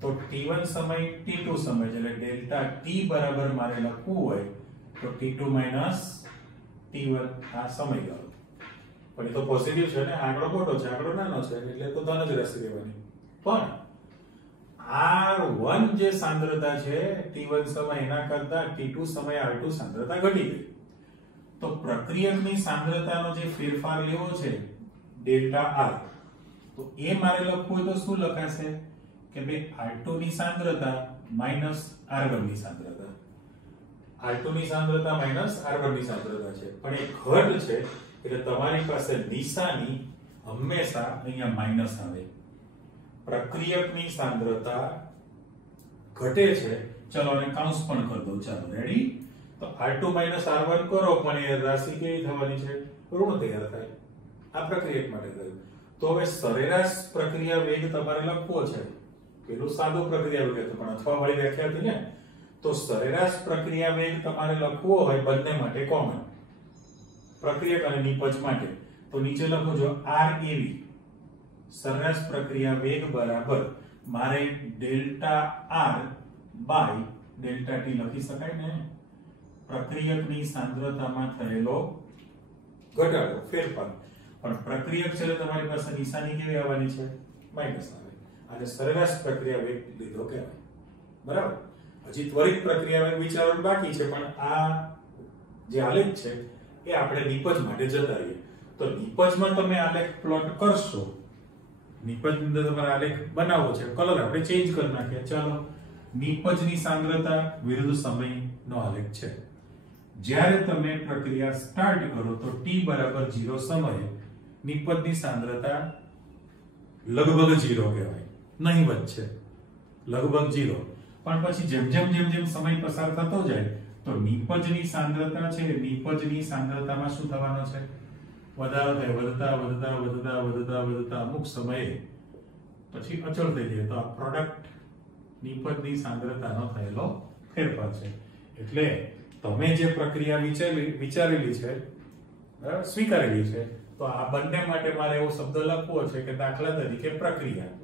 તો t1 સમય, t2 સમય, એટલે ડેલ્ટા t બરાબર મારે લખવું હોય તો t2 t1 આ સમયગાળો. પણ એ તો પોઝિટિવ છે ને, આંકડો મોટો છે, આંકડો નાનો છે, એટલે તો ધન જ રાશિ લેવાની. પણ r1 જે સાંદ્રતા છે t1 સમય એના કરતા t2 સમય r2 સાંદ્રતા ઘટી ગઈ. તો પ્રક્રિયકની સાંદ્રતાનો જે ફેરફાર લેવો છે ડેલ્ટા r, તો એ મારે લખવું હોય તો શું લખાશે કે ભાઈ r2 ની સાંદ્રતા માઈનસ r1 ની સાંદ્રતા. r2 ની સાંદ્રતા માઈનસ r1 ની સાંદ્રતા છે, પણ એ ઘટ છે એટલે તમારી પાસે નિશાની હંમેશા અહીંયા માઈનસ આવે. પ્રક્રિયકની સાંદ્રતા ઘટે છે. ચલો અને કૌંસ પણ કરી દઉં. ચાલો, રેડી? તો r2 r1 કરો, પણ એ રાશિ કેવી થવાની છે? ઋણ તૈયાર થાય. આ પ્રક્રિયક માટે થયું. તો હવે સરેરાશ પ્રક્રિયા વેગ તમારે લખવો છે. પેલું સાદો પ્રક્રિયા વેગ હતું, પણ અથવા વાળી વ્યાખ્યા હતી ને. તો સરેરાશ પ્રક્રિયા વેગ તમારે લખવો હોય બંને માટે કોમન, પ્રક્રિયક અને નિપજ માટે. તો નીચે લખો જો RAV, સરેરાશ પ્રક્રિયા વેગ બરાબર મારે delta R by delta T લખી શકાય ને. પ્રક્રિયકની સાંદ્રતામાં થયેલો ઘટાડો, ફેરફાર. પણ પ્રક્રિયક છે તમારી પાસે નિશાની કેવી આવવાની છે? માઇનસ આવે. અને સરેરાશ પ્રક્રિયા વેગ લીધો કહેવાય. બરાબર. હજી ત્વરિત પ્રક્રિયા વેગ વિચારવાનું બાકી છે, પણ આ જે આલેખ છે એ આપણે નિપજ માટે જતા રહીએ. તો નિપજમાં તમે આલેખ પ્લોટ કરશો, નિપજની અંદર તમારે આલેખ બનાવવો છે, કલર આપણે ચેન્જ કરી નાખીએ. ચાલો, નિપજની સાંદ્રતા વિરુદ્ધ સમયનો આલેખ છે. જ્યારે તમે પ્રક્રિયા સ્ટાર્ટ કરો તો t બરાબર 0 સમયે નિપજની સાંદ્રતા લગભગ 0 કહેવાય, નહીવત છે, લગભગ 0. પણ પછી જેમ જેમ સમય પસાર થતો જાય તો નિપજની સાંદ્રતા છે, નિપજની સાંદ્રતામાં શું થવાનો છે? વધારો થાય, વધતા અમુક સમયે પછી અચળ થઈ જાય. તો આ પ્રોડક્ટ નિપજની સાંદ્રતાનો થયેલો ફેરફાર છે. એટલે તમે જે પ્રક્રિયા વિચારેલી છે, બરાબર, સ્વીકારેલી છે, તો આ બંને માટે મારે એવો શબ્દ લખવો છે કે દાખલા તરીકે પ્રક્રિયા,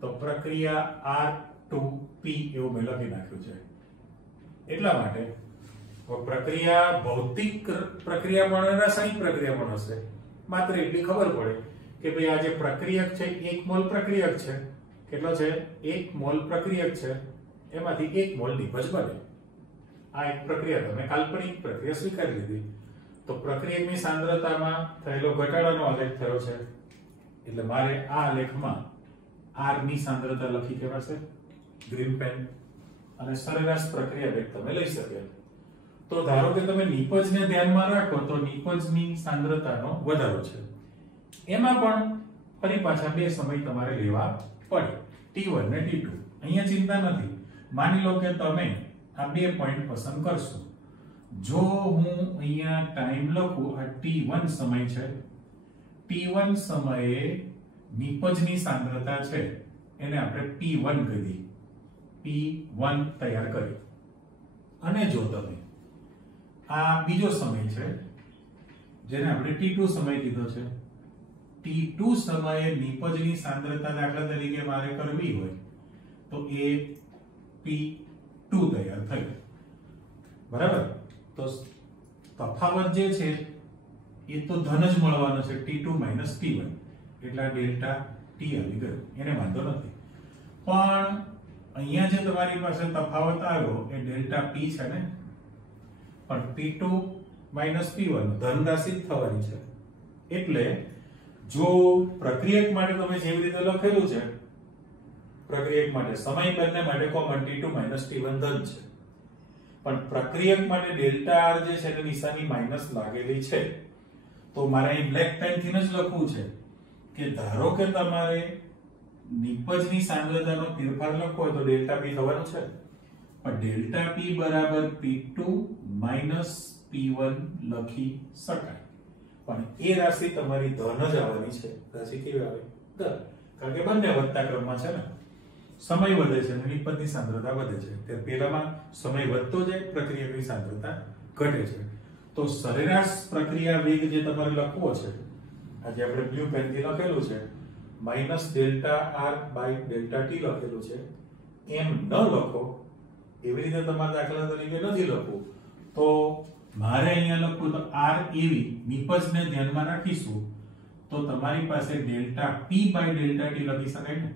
તો પ્રક્રિયા R2P એવું મેં લખી નાખ્યું છે. એટલા માટે પ્રક્રિયા ભૌતિક પ્રક્રિયા પણ રાસાયણિક પ્રક્રિયા પણ હશે. માત્ર એટલી ખબર પડે કે ભાઈ આ જે પ્રક્રિયક છે 1 મોલ પ્રક્રિયક છે. કેટલો છે? 1 મોલ પ્રક્રિયક છે, એમાંથી 1 મોલ નિપજ બને. આ એક પ્રક્રિયા તમે કાલ્પનિક પ્રક્રિયા સ્વીકારી લીધી. તો પ્રક્રિયકની સાંદ્રતામાં થયેલો ઘટાડાનો આલેખ થયો છે, એટલે મારે આ આલેખમાં R ની સાંદ્રતા લખી કેવાશે ગ્રીન પેન, અને સરેરાશ પ્રક્રિયા વેગ તમે લઈ શકે. તો ધારો કે તમે નિપજને ધ્યાનમાં રાખો તો નિપજની સાંદ્રતાનો વધારો છે. એમાં પણ ફરી પાછા બે સમય તમારે લેવા પડે, T1 ને T2. અહીંયા ચિંતા નથી. માની લો કે તમે આ બે પોઈન્ટ પસંદ કરશો. જો હું અહીંયા ટાઈમ લખું, આ T1 સમય છે, T1 સમયે નિપજની સાંદ્રતા છે એને આપણે P1 કહીએ, P1 તૈયાર કરી. અને જો તમે આ બીજો સમય છે જેને આપણે T2 સમય કીધો છે, T2 સમયે નિપજની સાંદ્રતા દાખલા તરીકે મારે કરવી હોય તો એ P2 તૈયાર થઈ. બરાબર. તો તફાવત જે છે એ તો ધન જ મળવાનો છે, T2 - T1, એટલે ડેલ્ટા T આવી ગયો, એને વાંધો નથી. પણ અહીંયા જે તમારી પાસે તફાવત આવ્યો એ ડેલ્ટા P છે ને, પણ T2 - P1 ધન રાશિ જ થવાની છે. એટલે જો પ્રક્રિયક માટે તમે જેવી રીતે લખેલું છે, પ્રક્રિયક માટે સમય બંને માટે કોમન T2 - T1 ધન છે, પણ પ્રક્રિયક માટે ડેલ્ટા R જે છે એની નિશાની માઈનસ લાગેલી છે. તો મારે અહીં બ્લેક પેન થી જ લખવું છે કે ધારો કે તમારે નિપજની સાંદ્રતાનો ફેરફાર લખવો હોય તો ડેલ્ટા P થવાનું છે, પણ ડેલ્ટા P બરાબર P2 - P1 લખી શકાય. પણ એ રાશિ તમારી ધન જ આવવાની છે. રાશિ કેવી આવે? ધન. કારણ કે બંને વધતા ક્રમમાં છે ને, સમય વધે છે અને નિપજની સાંદ્રતા વધે છે. તે પહેલામાં સમય વધતો જાય, પ્રક્રિયાની સાંદ્રતા ઘટે છે. તો સરેરાશ પ્રક્રિયા વેગ જે તમારે લખવો છે, આજે આપણે બ્લુ પેન થી લખેલું છે minus delta R by delta T લખેલું છે, એમ ન લખો. એવી રીતે તમારે દાખલા તરીકે નથી લખવું. તો મારે અહીંયા લખવું તો R એવી નિપજને ધ્યાનમાં રાખીશું તો તમારી પાસે delta P by delta T લખી શકાય ને,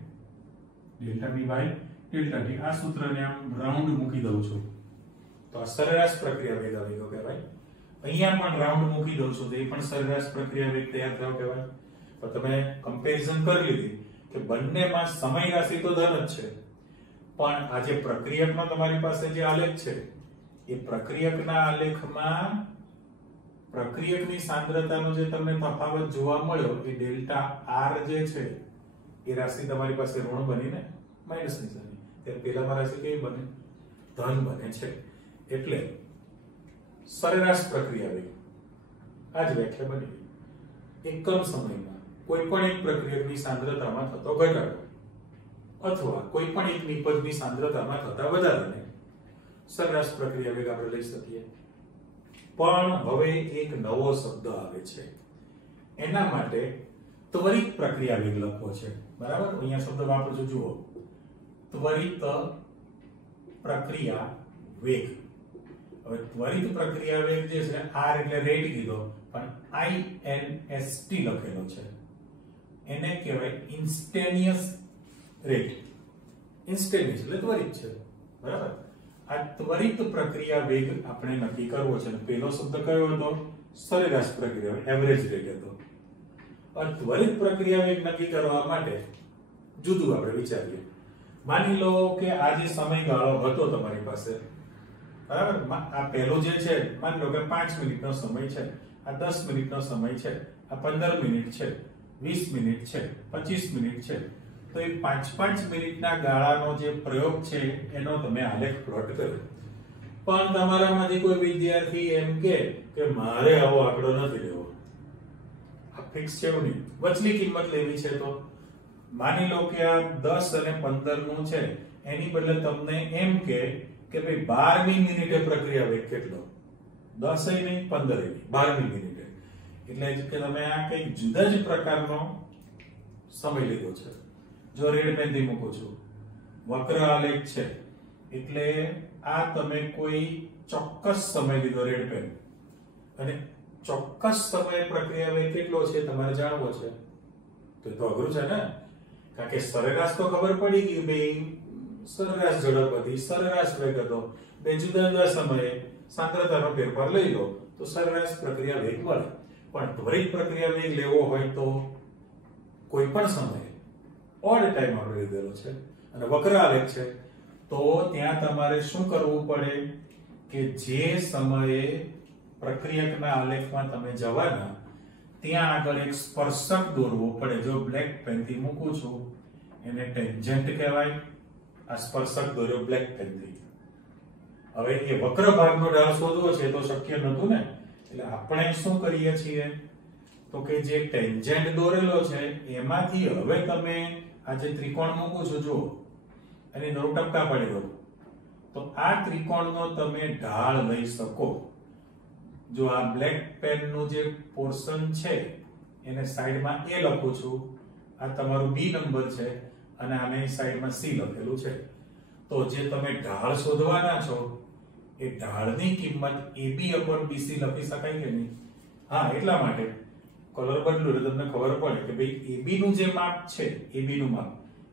delta P by delta T. આ સૂત્રને આમ રાઉન્ડ મૂકી દઉં છું તો આ સરેરાશ પ્રક્રિયા વેગ આવી ગયો કહેવાય. અહીંયા પણ રાઉન્ડ મૂકી દઉં છું તો એ પણ સરેરાશ પ્રક્રિયા વેગ તૈયાર થયો કહેવાય. તો તમે કમ્પેરિઝન કરી લીધી કે બંનેમાં સમય રાશિ તો ધન જ છે, પણ આ જે પ્રક્રિયકમાં તમારી પાસે જે આલેખ છે એ પ્રક્રિયકના આલેખમાં પ્રક્રિયકની સાંદ્રતાનો જે તમને તફાવત જોવા મળ્યો એ ડેલ્ટા R જે છે એ રાશિ તમારી પાસે ઋણ બનીને માઈનસ નિશાની. ત્યારે પહેલામાં રાશિ કેવી બને? ધન બને છે. એટલે સરેરાશ પ્રક્રિયા વેગ આ જ વ્યાખ્યા બની ગઈ. એકમ સમયમાં કોઈ પણ એક પ્રક્રિયકની સાંદ્રતામાં થતો ઘટાડો અથવા કોઈ પણ એક નિપજની સાંદ્રતામાં થતા વધારાને સરેરાશ પ્રક્રિયા વેગ આપણે લઈ શકીએ. પણ હવે એક નવો શબ્દ આવે છે, એના માટે ત્વરિત પ્રક્રિયા વેગ લખવો છે. બરાબર. અહીંયા શબ્દ વાપરું છું, જુઓ, ત્વરિત પ્રક્રિયા વેગ. હવે ત્વરિત પ્રક્રિયા વેગ જે છે R એટલે રેટ કીધો, પણ INST લખેલો છે. એને કહેવાય ઇન્સ્ટેનિયસ રેટ. ઇન્સ્ટેનિયસ એટલે ત્વરિત છે, બરાબર. આ ત્વરિત પ્રક્રિયા વેગ આપણે નક્કી કરવો છે અને પહેલો શબ્દ કયો હતો? સરેરાશ પ્રક્રિયા એવરેજ રેટ હતો. અને ત્વરિત પ્રક્રિયા વેગ નક્કી કરવા માટે જુદું આપણે વિચારીએ. માની લો કે આ જે સમયગાળો હતો તમારી પાસે, બરાબર, આ પહેલો જે છે માની લો કે 5 મિનિટનો સમય છે, આ 10 મિનિટનો સમય છે, આ 15 મિનિટ છે, 20 મિનિટ છે, 25 મિનિટ છે. તો એ 5-5 મિનિટના ગાળાનો જે પ્રયોગ છે એનો તમે આલેખ પ્લોટ કર્યો. પણ તમારામાંથી કોઈ વિદ્યાર્થી એમ કે મારે આવો આંકડો નથી લેવો, આ ફિક્સ છે એવું નહીં, વચલી કિંમત લેવી છે. તો માની લો કે આ 10 અને 15 નું છે, એની બદલે તમને એમ કે ભાઈ 12મી મિનિટે પ્રક્રિયા વેગ કેટલો? 10 એ નહીં, 15 એ નહીં, 12મી મિનિટે. એટલે કે તમે આ કંઈક જુદા જ પ્રકારનો સમય લીધો છે. જો રેડ પેનથી મૂકું છું, વક્ર આલેખ છે એટલે આ તમે કોઈ ચોક્કસ સમય લીધો રેડ પેન, અને ચોક્કસ સમય પ્રક્રિયા વેગ કેટલો છે તમારે જાણવો છે. તો અઘરું છે ને, કારણ કે સરેરાશ તો ખબર પડી ગઈ, ભાઈ સરેરાશ ઝડપ હતી, સરેરાશ વેગ હતો, બે જુદા જુદા સમયે સાંદ્રતાનો ફેરફાર લઈ લો તો સરેરાશ પ્રક્રિયા વેગ મળે. પણ ત્વરિત પ્રક્રિયા વેગ લેવો હોય તો કોઈ પણ સમયે ઓડ ટાઈમ આપણે લીધેલો છે અને વક્ર આલેખ છે, તો ત્યાં તમારે શું કરવું પડે કે જે સમયે પ્રક્રિયકના આલેખમાં તમે જવાના ત્યાં આગળ એક સ્પર્શક દોરવો પડે. જો બ્લેક પેનથી મૂકું છું એને ટેન્જન્ટ કહેવાય. આ સ્પર્શક દોર્યો બ્લેક પેનથી. હવે એ વક્ર ભાગનો ઢાળ શોધવો છે તો શક્ય નહોતું ને, એટલે આપણે શું કરીએ છીએ તો કે જે ટેન્જન્ટ દોરેલો છે એમાંથી હવે તમે આ જે ત્રિકોણ મૂકું છું જો અને નો ટપકા પાડી દો, તો આ ત્રિકોણનો તમે ઢાળ લઈ શકો. જો આ બ્લેક પેન નું જે પોર્શન છે એને સાઈડમાં a લખું છું, આ તમારું b નંબર છે અને આને સાઈડમાં c લખેલું છે. તો જે તમે ઢાળ શોધવાના છો એ ઢાળની કિંમત ab/bc લખી શકાય કે નહીં? હા, એટલા માટે કલર બદલું એટલે તમને ખબર પડે કે ભાઈ ab નું જે માપ છે, ab નું માપ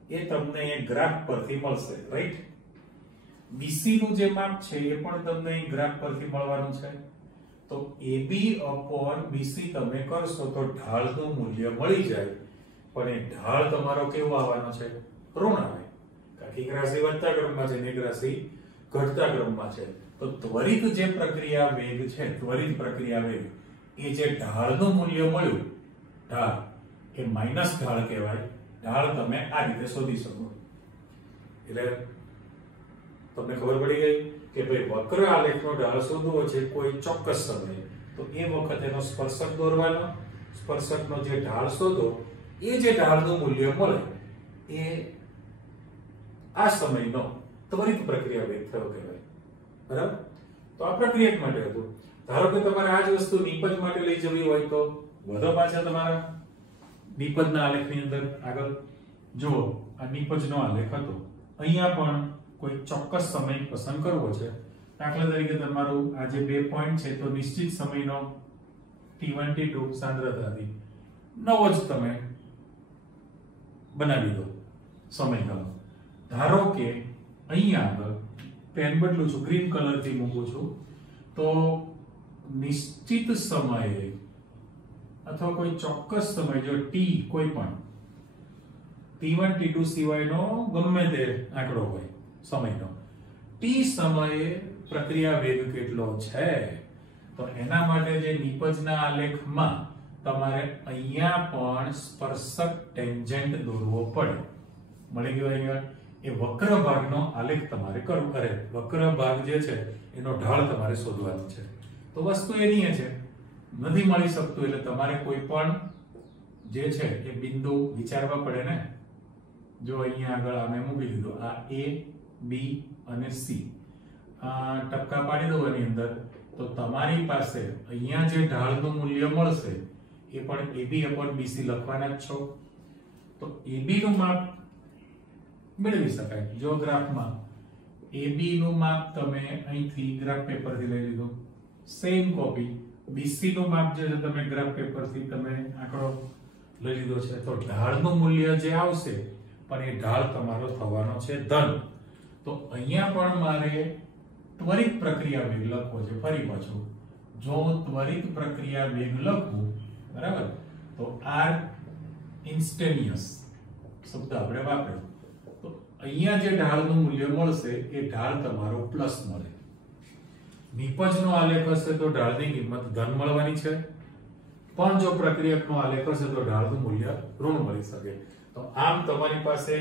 એ તમને એ ગ્રાફ પરથી મળશે, રાઈટ? bc નું જે માપ છે એ પણ તમને એ ગ્રાફ પરથી મળવાનું છે. તો ab/bc તમે કરશો તો ઢાળનું મૂલ્ય મળી જાય. પણ એ ઢાળ તમારો કેવો આવવાનો છે? ઋણ આવે, કારણ કે એક રાશિ વધતા ક્રમમાં છે ને એક રાશિ ઘટતા ક્રમમાં છે. તો ત્વરિત જે પ્રક્રિયા વેગ છે, ત્વરિત પ્રક્રિયા વેગ, એ જે ઢાળનું મૂલ્ય મળ્યું, ઢાળ એ માઈનસ ઢાળ કહેવાય. ઢાળ તમે આ રીતે શોધી શકો. એટલે તમને ખબર પડી ગઈ કે ભાઈ વક્ર આલેખનો ઢાળ શોધવો છે કોઈ ચોક્કસ સમયે, તો એ વખતે એનો સ્પર્શક દોરવાનો, સ્પર્શકનો જે ઢાળ શોધો એ જે ઢાળનું મૂલ્ય મળે એ આ સમયનો ત્વરિત પ્રક્રિયા વેગ થયો કહેવાય, બરાબર? તો આ પ્રક્રિયક માટે હતું. ધારો કે તમારે આ જ વસ્તુ નિપજ માટે લઈ જવી હોય તો વધો પાછા તમારા નિપજના આલેખની અંદર આગળ જુઓ, આ નિપજનો આલેખ હતો. અહીંયા પણ કોઈ ચોક્કસ સમય પસંદ કરવો છે. દાખલા તરીકે તમારું આ જે 2 પોઈન્ટ છે તો નિશ્ચિત સમયનો t1 t2 સાંદ્રતાથી નવો જ તમે બનાવી દો સમયગાળો. ધારો કે અહીંયા આગળ પેન બદલું છું, ગ્રીન કલર થી મૂકું છું, તો નિશ્ચિત સમયે અથવા કોઈ ચોક્કસ સમય, જો t કોઈ પણ t1 t2 સિવાયનો ગમે તે આંકડો હોય સમયનો, t સમયે પ્રક્રિયા વેગ કેટલો છે, તો એના માટે જે નિપજના આલેખમાં તમારે અહીંયા પણ સ્પર્શક ટેન્જન્ટ દોરવો પડે. મળી ગયો? અહીંયા એ વક્ર ભાગનો આલેખ તમારે કરવો પડે. વક્ર ભાગ જે છે એનો ઢાળ તમારે શોધવાનો છે. તો વસ્તુ એની છે, નથી મળી શકતું એટલે તમારે કોઈ પણ જે છે એ બિંદુ વિચારવા પડે ને. જો અહીંયા આગળ અમે મૂકી દીધો આ a b અને c, આ ટપકા પાડી દો એની અંદર, તો તમારી પાસે અહીંયા જે ઢાળનું મૂલ્ય મળશે એ પણ ab/bc લખવાના જ છો. તો ab નું માપ મેળવી શકાય. જો ગ્રાફમાં ab નું માપ તમે અહીંથી ગ્રાફ પેપરથી લઈ લીધું, સેમ કોપી bc નું માપ જે છે તમે ગ્રાફ પેપરથી તમે આંકડો લઈ લીધો છે. તો ઢાળનું મૂલ્ય જે આવશે પણ એ ઢાળ તમારો થવાનો છે ધન. તો અહીંયા પણ મારે ત્વરિત પ્રક્રિયા વેગ લખવો છે. ફરી પાછું જો ત્વરિત પ્રક્રિયા વેગ લખવું, બરાબર, તો r ઇન્સ્ટેન્ટિનિયસ શબ્દ આપણે વાપર્યો. તો અહીંયા જે ઢાળનું મૂલ્ય મળશે એ ઢાળ તમારો પ્લસ મળે. નિપજનો આલેખ હશે તો ઢાળની કિંમત ધન મળવાની છે, પણ જો પ્રક્રિયકનો આલેખ હશે તો ઢાળનું મૂલ્ય ઋણ મળી શકે. તો આમ તમારી પાસે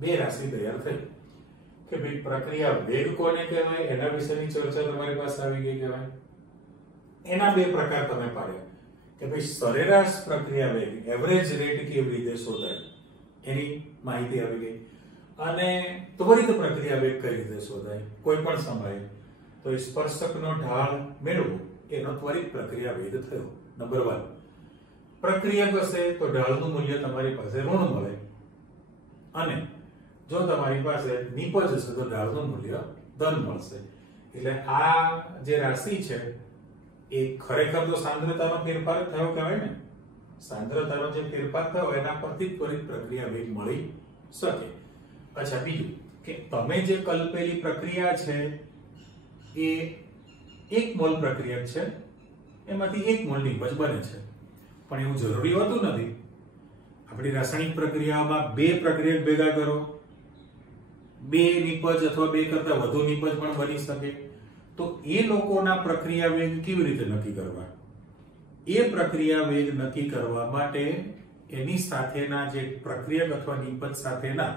બે રાશિ તૈયાર થઈ કે ભાઈ પ્રક્રિયા વેગ કોને કહેવાય એના વિશેની ચર્ચા તમારી પાસે આવી ગઈ કહેવાય. એના બે પ્રકાર તમે પાડ્યા કે ભાઈ સરેરાશ પ્રક્રિયા વેગ એવરેજ રેટ કેવી રીતે શોધાય એની માહિતી આવી ગઈ, અને ત્વરિત પ્રક્રિયા વેગ કઈ રીતે શોધાય કોઈ પણ સમયે. તો સ્પર્શકનો ઢાળ મેળવો એનો ત્વરિત પ્રક્રિયા વેગ થયો. નંબર 1. પ્રક્રિયક હશે તો ઢાળનું મૂલ્ય તમારી પાસે ઋણ મળે, અને જો તમારી પાસે નિપજ હશે તો ઢાળનું મૂલ્ય ધન મળશે. એટલે આ જે રાશિ છે એ ખરેખર તો સાંદ્રતાનો ફેરફાર થયો કહેવાય ને. સાંદ્રતાનો જે ફેરફાર થયો એના પરથી ત્વરિત પ્રક્રિયા વેગ મળી શકે. અચ્છા, બીજું કે તમે જે કલ્પેલી પ્રક્રિયા છે એ 1 મોલ પ્રક્રિયક છે, એમાંથી 1 મોલ નિપજ બને છે. પણ એવું જરૂરી હોતું નથી. આપણી રાસાયણિક પ્રક્રિયામાં 2 પ્રક્રિયક ભેગા કરો, 2 નિપજ અથવા 2 કરતા વધુ નિપજ પણ બની શકે. તો એ લોકોના પ્રક્રિયા વેગ કેવી રીતે નક્કી કરવા? એ પ્રક્રિયા વેગ નક્કી કરવા માટે એની સાથેના જે પ્રક્રિયક અથવા નિપજ સાથેના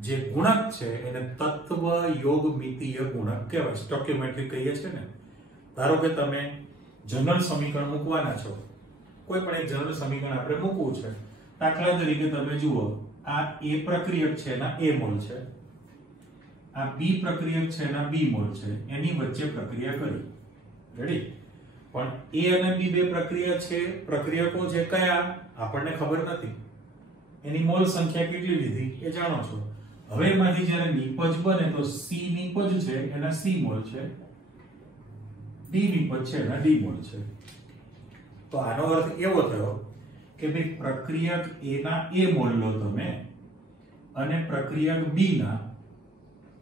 જે ગુણક છે એને તત્વ યોગમિતીય ગુણક કહેવાય. સ્ટોઇકિયોમેટ્રી કહીએ છીએ ને. ધારો કે તમે જનરલ સમીકરણ મૂકવાના છો, કોઈ પણ એક જનરલ સમીકરણ આપણે મૂકવું છે. દાખલા તરીકે તમે જુઓ, આ A પ્રક્રિયક છે એના A મોલ છે, આ B પ્રક્રિયક છે એના B મોલ છે, એની વચ્ચે પ્રક્રિયા કરી. રેડી? પણ A અને B બે પ્રક્રિયા છે, પ્રક્રિયકો છે કયા આપણને ખબર નથી. એની મોલ સંખ્યા કેટલી લીધી એ જાણો છો. હવે એમાંથી જ્યારે નિપજ બને તો C નિપજ છે એના C મોલ છે, D નિપજ છે એના D મોલ છે. તો આનો અર્થ એવો થયો કે ભાઈ પ્રક્રિયક A ના A મોલ લો તમે, અને પ્રક્રિયક B ના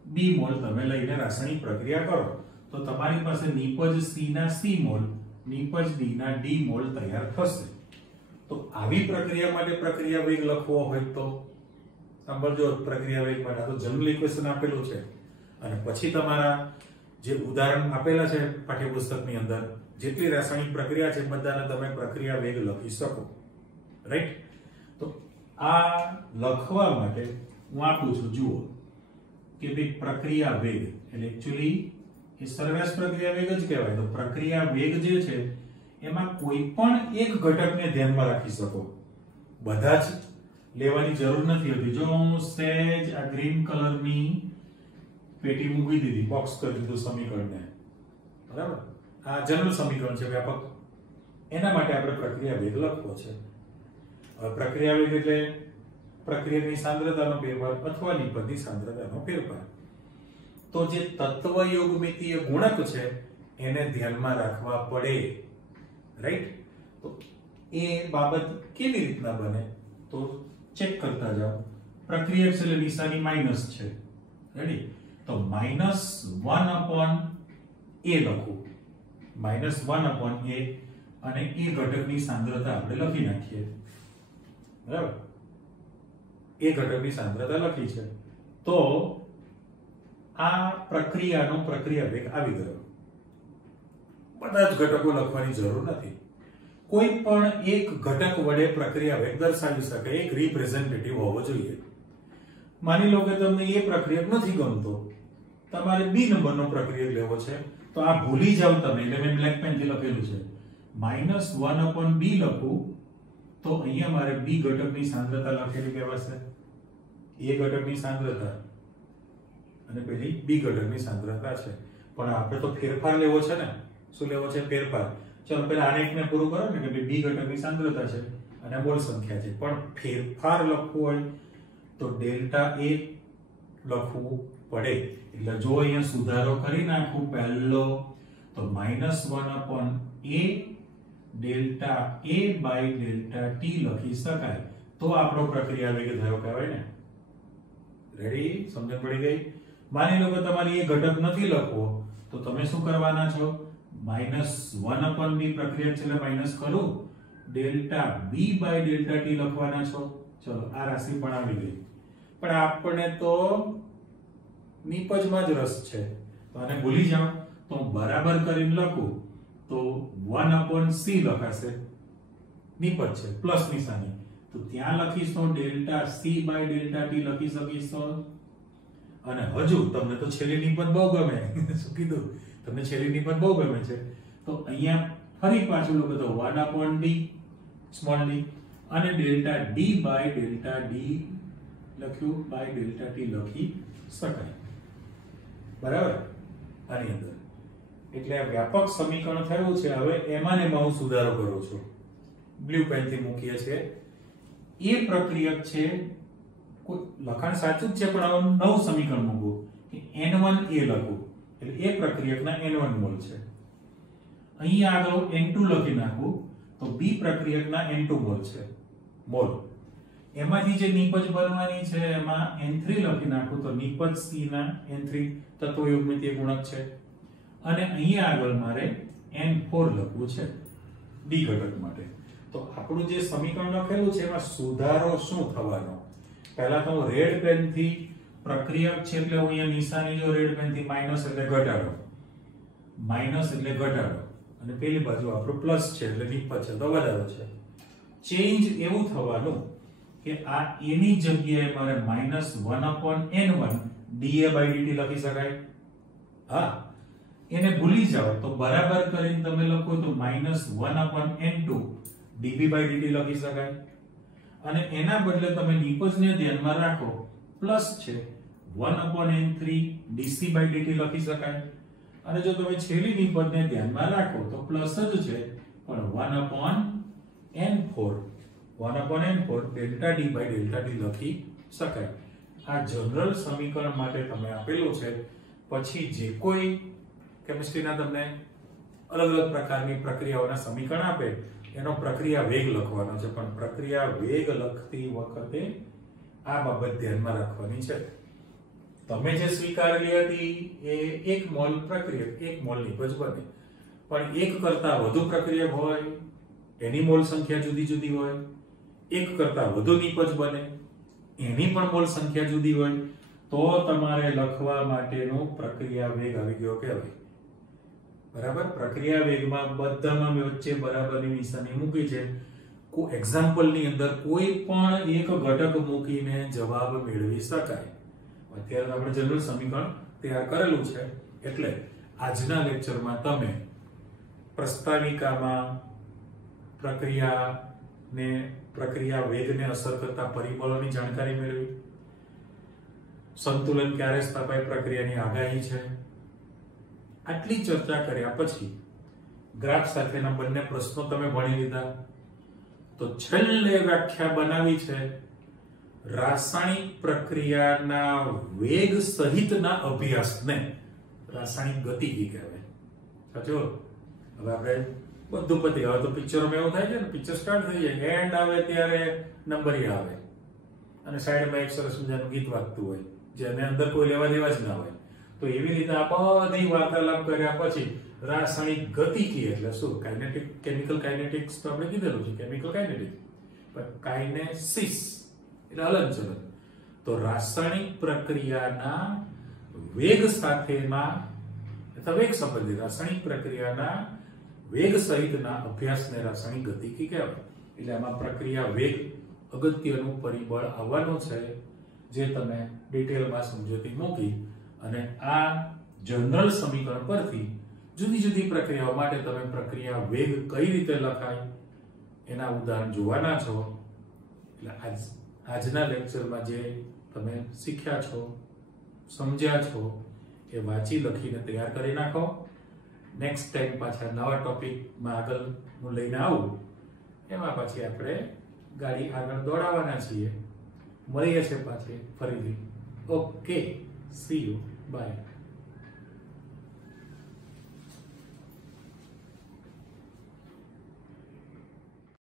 B મોલ તમે લઈને રાસાયણિક પ્રક્રિયા કરો તો તમારી પાસે નિપજ C ના C મોલ, નિપજ D ના D મોલ તૈયાર થશે. તો આવી પ્રક્રિયા માટે પ્રક્રિયા વેગ લખવો હોય તો સાંભળજો. પ્રક્રિયા વેગ માટે તો જનરલ ઇક્વેશન આપેલું છે, અને પછી તમારા જે ઉદાહરણ આપેલા છે પાઠ્યપુસ્તકની અંદર, જેટલી રાસાયણિક પ્રક્રિયા છે બધાને તમે પ્રક્રિયા વેગ લખી શકો. રાઈટ? તો આ લખવા માટે હું આપું છું, જુઓ કે ભાઈ પ્રક્રિયા વેગ એટલે એક્ચ્યુઅલી એ સરેરાશ પ્રક્રિયા વેગ જ કહેવાય. તો પ્રક્રિયા વેગ જે છે એમાં કોઈ પણ એક ઘટકને ધ્યાનમાં રાખી શકો, બધા જ લેવાની જરૂર નથી હોતી. જો હું સહેજ આ ગ્રીન કલરની પેટી મૂકી દીધી, બોક્સ કરી દીધું સમીકરણને, બરાબર, આ જનરલ સમીકરણ છે વ્યાપક, એના માટે આપણે પ્રક્રિયા વેગ લખવો છે. હવે પ્રક્રિયા વેગ એટલે પ્રક્રિયાની સાંદ્રતાનો ફેરફાર અથવા નિપજની સાંદ્રતાનો ફેરફાર. તો જે તત્વ યોગમિતીય ગુણક છે એને ધ્યાનમાં રાખવા પડે. રાઈટ? તો એ બાબત કેવી રીતના બને તો ચેક કરતા જાઓ. પ્રક્રિયક એટલે નિશાની માઈનસ છે. રેડી? તો -1/a લખું, -1/a, અને એ ઘટકની સાંદ્રતા આપણે લખી નાખીએ. બરાબર? એ ઘટકની સાંદ્રતા લખી છે તો આ પ્રક્રિયાનો પ્રક્રિયા વેગ આવી ગયો. બધા જ ઘટકો લખવાની જરૂર નથી. કોઈ પણ એક ઘટક વડે પ્રક્રિયા વેગ દર્શાવી શકે, એક રિપ્રેઝેન્ટેટિવ હોવો જોઈએ. માની લો કે તમને એ પ્રક્રિયક નથી ગમતો, તમારે B નંબરનો પ્રક્રિયક લેવો છે, તો આ ભૂલી જાવ તમે. એટલે મેં બ્લેક પેન થી લખેલું છે -1/b લખું તો અહીંયા મારે B ઘટકની સાંદ્રતા લખેલી કહેવાશે. A ઘટકની સાંદ્રતા અને પેલી B ઘટકની સાંદ્રતા છે. પણ આપણે તો ફેરફાર લેવો છે ને. શું લેવો છે? ફેરફાર. ચલો પહેલા આને એકને પૂરું કરો ને કે B ઘટકની સાંદ્રતા છે અને મોલ સંખ્યા છે. પણ ફેરફાર લખવું હોય તો ડેલ્ટા A લખવું પડે. એટલે જો અહીંયા સુધારો કરી નાખું પહેલો તો -1/a delta a by delta t લખી શકાય તો આપણો પ્રક્રિયા વેગ થયો કહેવાય ને. રેડી? સમજણ પડી ગઈ? માની લો કે તમારે એ ઘટક નથી લખવો તો તમે શું કરવાના છો? -1/b પ્રક્રિયા છે એટલે માઈનસ કરું delta b by delta t લખવાના છો. ચલો આ રાશિ પણ આવી ગઈ. પણ આપણે તો નિપજમાં જ રસ છે તો આને ભૂલી જાઓ તો હું બરાબર કરીને લખું તો 1/c લખાશે. નિપજ છે પ્લસ નિશાની તો ત્યાં લખીશ તો delta c by delta t લખી શકીશ તો. અને હજુ તમને તો છેલ્લી નિપજ બહુ ગમે. શું કીધું? તમને છેલ્લી નિપજ બહુ ગમે છે તો અહીંયા ફરી પાછું લખો તો 1/d સ્મોલ d અને delta d by delta d લખ્યું બાય ડેલ્ટા t લખી શકાય. બરાબર? આની અંદર એટલે આ વ્યાપક સમીકરણ થયું છે. હવે એમાં ને એમાં હું સુધારો કરું છું. બ્લુ પેન થી મૂકીએ છે એ પ્રક્રિયક છે લખાણ સાચું જ છે પણ હવે નવું સમીકરણ મૂકું કે n1 a લખું એટલે એ પ્રક્રિયકના n1 મોલ છે. અહીં આગળ n2 લખી નાખું તો b પ્રક્રિયકના n2 મોલ છે. મોલ એમાંથી જે નિપજ બનવાની છે એમાં n3 લખી નાખું તો નિપજ c ના n3 તત્વયુગ્મિતીય ગુણક છે. અને અહીં આગળ મારે n4 લખવું છે d ઘટક માટે. તો આપણું જે સમીકરણ લખેલું છે એમાં સુધારો શું થવાનો? પહેલા તો રેડ પેન થી પ્રક્રિયક છે એટલે હું અહીંયા નિશાની જો રેડ પેન થી માઈનસ એટલે ઘટાડો, માઈનસ એટલે ઘટાડો અને પેલી બાજુ આપણું પ્લસ છે એટલે નિપજ છે તો વધારો છે. ચેન્જ એવું થવાનું કે આ a ની જગ્યાએ મારે -1/n1 dA by dt લખી શકાય. હા, એને ભૂલી જાઓ તો બરાબર કરીને તમે લખો તો -1/n2 dB by dt લખી શકાય. અને એના બદલે તમે નિપજને ધ્યાનમાં રાખો પ્લસ છે 1/n3 dC by dt લખી શકાય. અને જો તમે છેલ્લી નિપજને ધ્યાનમાં રાખો તો પ્લસ જ છે પણ 1/n4 delta d by delta t લખી શકાય. આ જનરલ સમીકરણ માટે તમે આપેલું છે. પછી જે કોઈ કેમિસ્ટ્રીના તમને અલગ અલગ પ્રકારની પ્રક્રિયાઓના સમીકરણ આપે એનો પ્રક્રિયા વેગ લખવાનો છે. પણ પ્રક્રિયા વેગ લખતી વખતે આ બાબત ધ્યાનમાં રાખવાની છે. તમે જે સ્વીકારેલી હતી એ 1 મોલ પ્રક્રિયક 1 મોલ નિપજ બને. પણ એક કરતા વધુ પ્રક્રિયક હોય એની મોલ સંખ્યા જુદી જુદી હોય, એક કરતા વધુ નિપજ બને એની પણ મોલ સંખ્યા જુદી હોય તો તમારે લખવા માટેનો પ્રક્રિયા વેગ આવી ગયો કહેવાય. બરાબર? પ્રક્રિયા વેગમાં બધામાં વચ્ચે બરાબરની નિશાની મૂકી છે. એક્ઝામ્પલ ની અંદર કોઈ પણ એક ઘટક મૂકીને જવાબ મેળવી શકાય. અત્યારે આપણે જનરલ સમીકરણ તૈયાર કરેલું છે એટલે આજના લેક્ચરમાં તમે પ્રસ્તાવિકામાં પ્રક્રિયા વેગને અસર કરતા પરિબળોની જાણકારી મેળવી, સંતુલન ક્યારે સ્થાપાય પ્રક્રિયાની આગાહી છે. આટલી ચર્ચા કર્યા પછી ગ્રાફ સાથેના બંને પ્રશ્નો તમે ભણી લીધા. તો છેલ્લે વ્યાખ્યા બનાવી છે રાસાયણિક પ્રક્રિયાના વેગ સહિતના અભ્યાસને રાસાયણિક ગતિકી કહેવાય. સાચું? હવે આપણે બધું પતી. હવે તો પિક્ચરોમાં એવું થાય છે ને, પિક્ચર સ્ટાર્ટ થઈ જાય એન્ડ આવે ત્યારે નંબરિયા આવે અને સાઈડમાં એક સરસ મજાનું ગીત વાગતું હોય જેને અંદર કોઈ લેવા દેવા જ ના હોય. તો એવી રીતે આ બધી વાર્તાલાપ કર્યા પછી રાસાયણિક ગતિકી એટલે શું? કાઇનેટિક, કેમિકલ કાઇનેટિક્સ તો આપણે કીધેલું છે, કેમિકલ કાઇનેટિક્સ. પણ કાઇનેસિસ એટલે હલનચલન. તો રાસાયણિક પ્રક્રિયાના વેગ સાથેના અથવા વેગ સંબંધિત રાસાયણિક પ્રક્રિયાના વેગ સહિતના અભ્યાસને રાસાયણિક ગતિકી કહેવાય. એટલે આમાં પ્રક્રિયા વેગ અગત્યનું પરિબળ આવવાનું છે જે તમે ડિટેલમાં સમજૂતી મૂકી અને આ જનરલ સમીકરણ પરથી જુદી જુદી પ્રક્રિયાઓ માટે તમે પ્રક્રિયા વેગ કઈ રીતે લખાય એના ઉદાહરણ જોવાના છો. એટલે આજના લેક્ચરમાં જે તમે શીખ્યા છો, સમજ્યા છો એ વાંચી લખીને તૈયાર કરી નાખો. નેક્સ્ટ ટાઈમ પાછા નવા ટોપિકમાં આગળ હું લઈને આવું એમાં પછી આપણે ગાડી આગળ દોડાવવાના છીએ. મળીએ છીએ પાછી ફરીથી. Okay, see you, by.